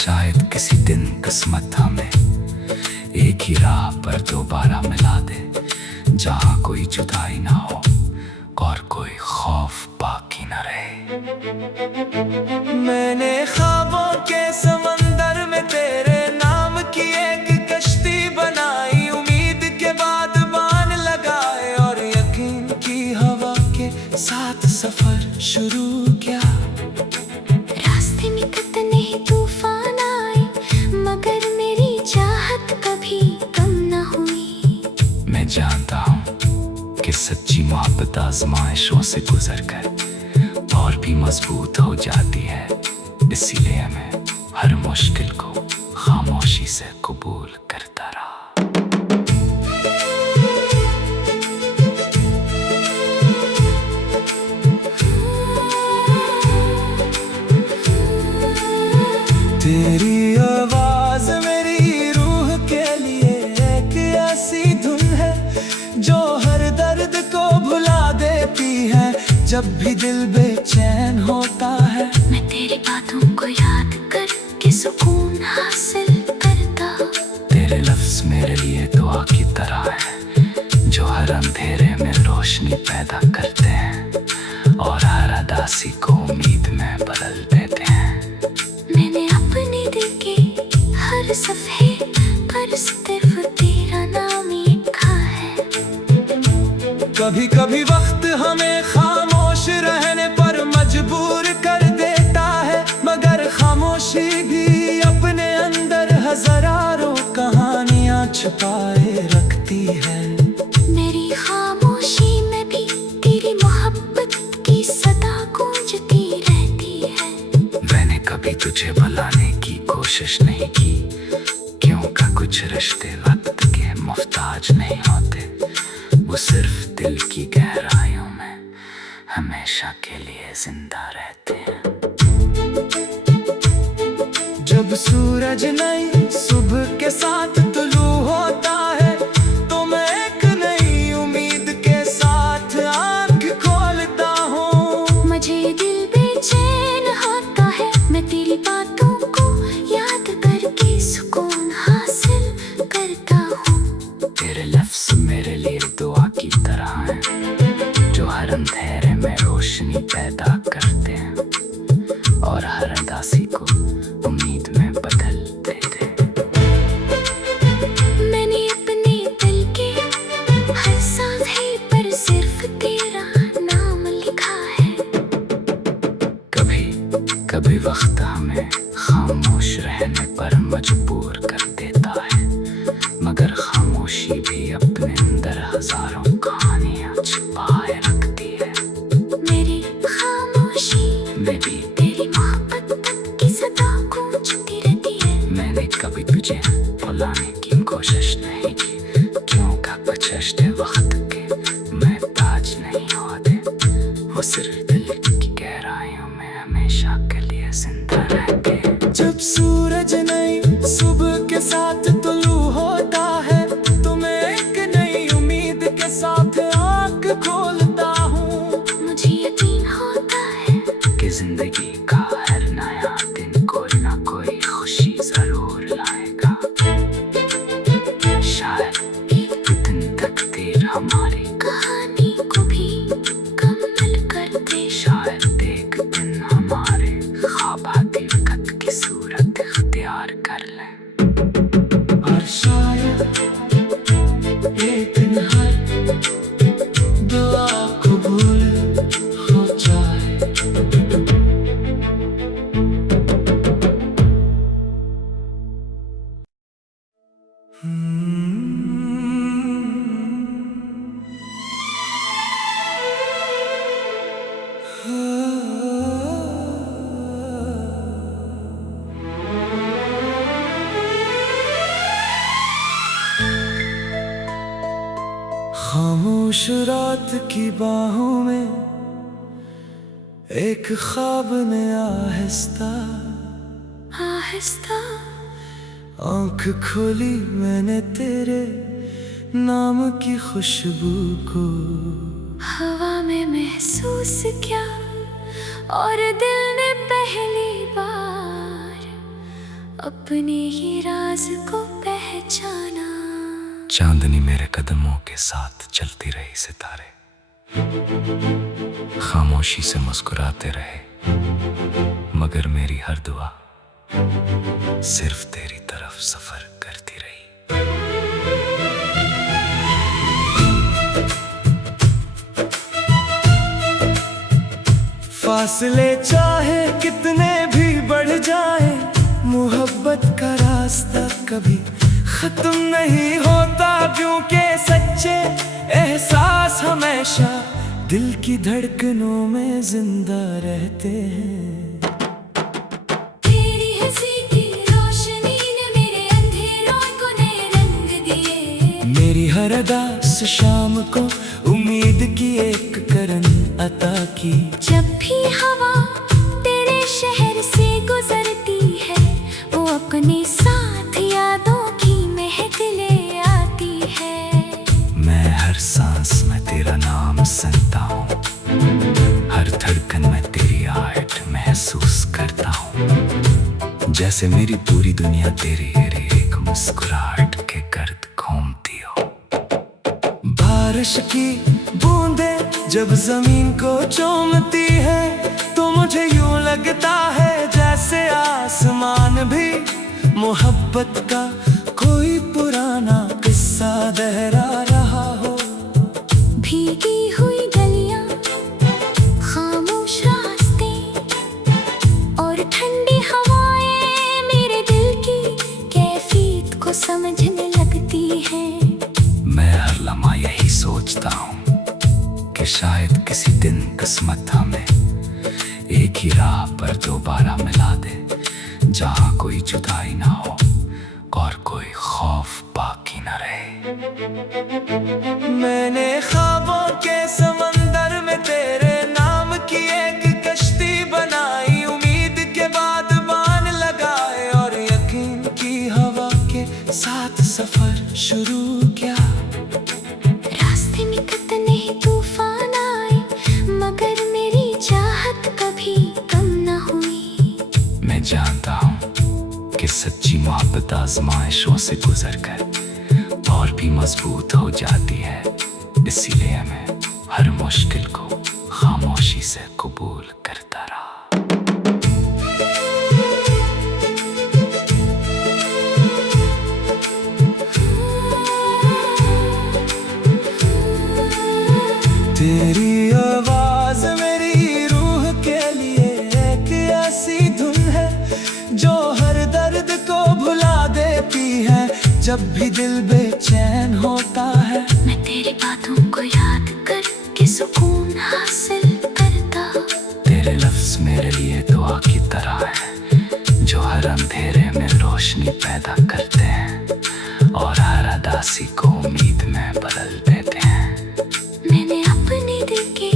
शायद किसी दिन किस्मत हमें एक ही राह पर दोबारा मिला दे, जहाँ कोई जुदाई ना हो और कोई खौफ बाकी न रहे। मैंने ख्वाबों के समंदर में तेरे नाम की एक कश्ती बनाई, उम्मीद के बाद बान लगाए और यकीन की हवा के साथ सफर शुरू किया। रास्ते में कितने तूफान आए, मगर मेरी चाहत कभी कम न हुई। मैं जानता हूँ कि सच्ची मोहब्बत आजमाइशों से गुजर कर और भी मजबूत हो जाती है, इसीलिए मैं हर मुश्किल को खामोशी से कबूल करता रहा। तेरी आवाज मेरी रूह के लिए एक ऐसी धुन है जो हर दर्द को भुला देती है, जब भी दिल बेचैन होता है। मैं तेरी बातों को याद करके सुकून हासिल करता। तेरे लफ्ज मेरे लिए दुआ की तरह है, जो हर अंधेरे में रोशनी पैदा करते हैं और हर उदासी को उम्मीद में बदल देते हैं। मैंने अपने दिल के हर सफ़े पर सिर्फ तेरा नाम लिखा है। कभी कभी वक्त हमें खामोश रहने पर मजबूर कर देता है, मगर खामोशी भी अपने अंदर हजारों कहानियां छुपाए रखती है। मेरी खामोशी में भी तेरी मोहब्बत की सदा गूंजती रहती है। मैंने कभी तुझे भुलाने की कोशिश नहीं की, क्योंकि कुछ रिश्ते वक्त के मुफ्ताज नहीं होते, वो सिर्फ दिल की गहराइयों में हमेशा के लिए जिंदा रहते हैं। जब सूरज नई सुबह के साथ तुलू होता है, तो मैं एक नई उम्मीद के साथ आँख खोलता हूँ। मुझे दिल बेचैन होता है, मैं तेरी बातों को याद करके सुकून हासिल करता हूँ। तेरे लफ्ज मेरे लिए दुआ की तरह हैं, जो हर अंधेरे में रोशनी पैदा करते हैं और हर उदासी को उम्मीद में बदल देते हैं। मैंने अपने दिल के हर सांसे पर सिर्फ तेरा नाम लिखा है। कभी कभी वक्त हमें खामोश रहने पर मजबूर कर देता है, मगर खामोशी भी अपने अंदर हजारों कहानियां छुपाए रखती है। मेरी खामोशी मैं भी तेरी मोहब्बत की सदा गूंजती रहती है। मैंने कभी तुझे भुलाने की कोशिश नहीं की, क्योंकि कुछ रिश्ते वक्त के महताज नहीं होते, वो सिर्फ दिल की गहराइयों में हमेशा के लिए जिंदा रहते हैं। जब सूरज नई सुबह के साथ तुलू होता है, तो मैं एक नई उम्मीद के साथ आँख खोलता हूँ। मुझे यकीन होता है कि जिंदगी का हर नया दिन कोई ना कोई खुशी जरूर लाएगा। शायद एक दिन तकदीर हमारी कहानी को भी कमल कर दे। शायद एक दिन हमारे ख्वाब हकीकत की सूरत इख्तियार कर लें। और शायद एक दिन हर दुआ कबूल हो जाए। खामोश रात की बाहों में एक ख्वाब ने आहिस्ता आहिस्ता आँख खोली मैंने तेरे नाम की खुशबू को। हवा में महसूस किया और दिल ने पहली बार अपने ही राज को पहचाना। चांदनी मेरे कदमों के साथ चलती रही सितारे, खामोशी से मुस्कुराते रहे, मगर मेरी हर दुआ सिर्फ तेरी तरफ सफर करती रही। फासले चाहे कितने भी बढ़ जाए, मोहब्बत का रास्ता कभी खत्म नहीं होता, क्योंकि सच्चे एहसास हमेशा दिल की धड़कनों में जिंदा रहते हैं। तेरी हंसी की रोशनी ने मेरे अंधेरों को नए रंग दिए। मेरी हर अदास शाम को उम्मीद की एक करन अता की। जब भी हवा तेरे शहर से गुजरती है, वो अपने साथ यादों की महक ले आती है। मैं हर सांस में तेरा नाम सुनता हूँ, हर धड़कन में तेरी आहट महसूस करता हूँ, जैसे मेरी पूरी दुनिया तेरी एक मुस्कुराहट के गर्द घूमती हो। बारिश की बूंदें जब जमीन को चूमती है, तो मुझे यूं लगता है जैसे आसमान भी मोहब्बत का कोई पुराना किस्सा दोहरा रहा हो। भीगी हुई गलियां, खामोश रास्ते और ठंडी हवाएं मेरे दिल की कैफियत को समझने लगती हैं। मैं हर लम्हा यही सोचता हूँ कि शायद किसी दिन किस्मत हमें एक ही राह पर दोबारा मिला दे, जहाँ कोई जुदाई ना हो और कोई खौफ बाकी ना रहे। मैंने ख्वाबों के समंदर में तेरे नाम की एक कश्ती बनाई, उम्मीद के बाद बान लगाए और यकीन की हवा के साथ सफर शुरू किया। रास्ते में कितने तूफान आए, मगर मेरी चाहत कभी कम न हुई। मैं जानता हूँ कि सच्ची मोहब्बत आजमाइशों से गुजरकर और भी मजबूत हो जाती है, इसीलिए मैं हर मुश्किल को खामोशी से कबूल करता रहा। तेरी आवाज मेरी रूह के लिए एक ऐसी धुन है, जो हर दर्द को भुला देती है जब भी दिल बेचैन होता है। मैं तेरी बातों को याद करके सुकून हासिल करता। तेरे लफ्ज मेरे लिए दुआ की तरह है, जो हर अंधेरे में रोशनी पैदा करते हैं और हर उदासी को उम्मीद में बदल देते हैं। मैंने अपने दिल के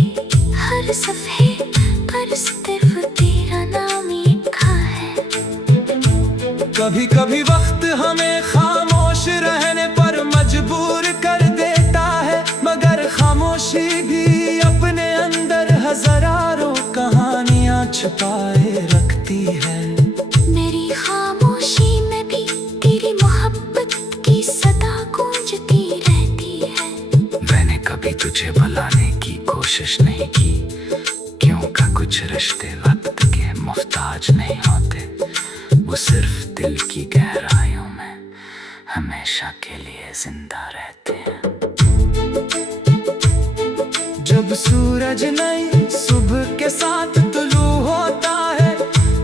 हर सफ़े पर सिर्फ तेरा नाम लिखा है। कभी कभी वक्त हमें खामोश रहने पर मजबूर कर देता है, मगर खामोशी भी अपने अंदर हजारों कहानियां छुपाए रखती है। मेरी खामोशी में भी तेरी मोहब्बत की सदा गूंजती रहती है। मैंने कभी तुझे भुलाने की कोशिश नहीं की, क्योंकि कुछ रिश्ते वक्त के मुफ्ताज नहीं होते, वो सिर्फ दिल की गहराइयों में हमेशा के लिए जिंदा रहते हैं। जब सूरज नई सुबह के साथ तुलू होता है,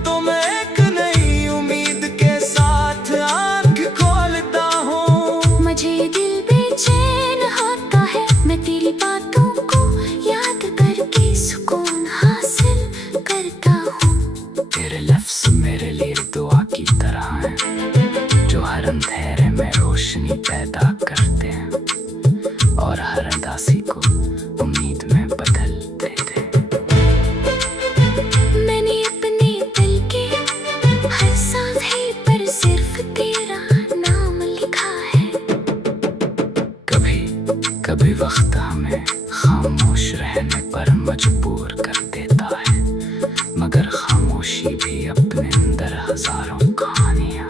तो मैं एक नई उम्मीद के साथ आँख खोलता हूँ। मुझे दिल बेचैन होता है, मैं तेरी बातों को याद करके सुकून हासिल करता हूँ। तेरे लफ्ज मेरे लिए दुआ की तरह हैं, जो हर अंधेरे में रोशनी पैदा करते हैं और हर उदासी को उम्मीद में बदल देते हैं। मैंने अपने दिल के हर सांसे पर सिर्फ तेरा नाम लिखा है। कभी कभी वक्त हमें खामोश रहने पर मजबूर कर देता है, मगर खामोशी भी अपने अंदर हजारों कहानियां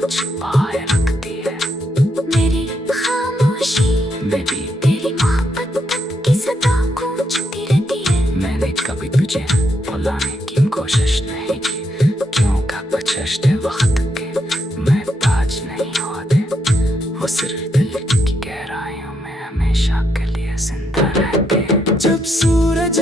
जब सूरज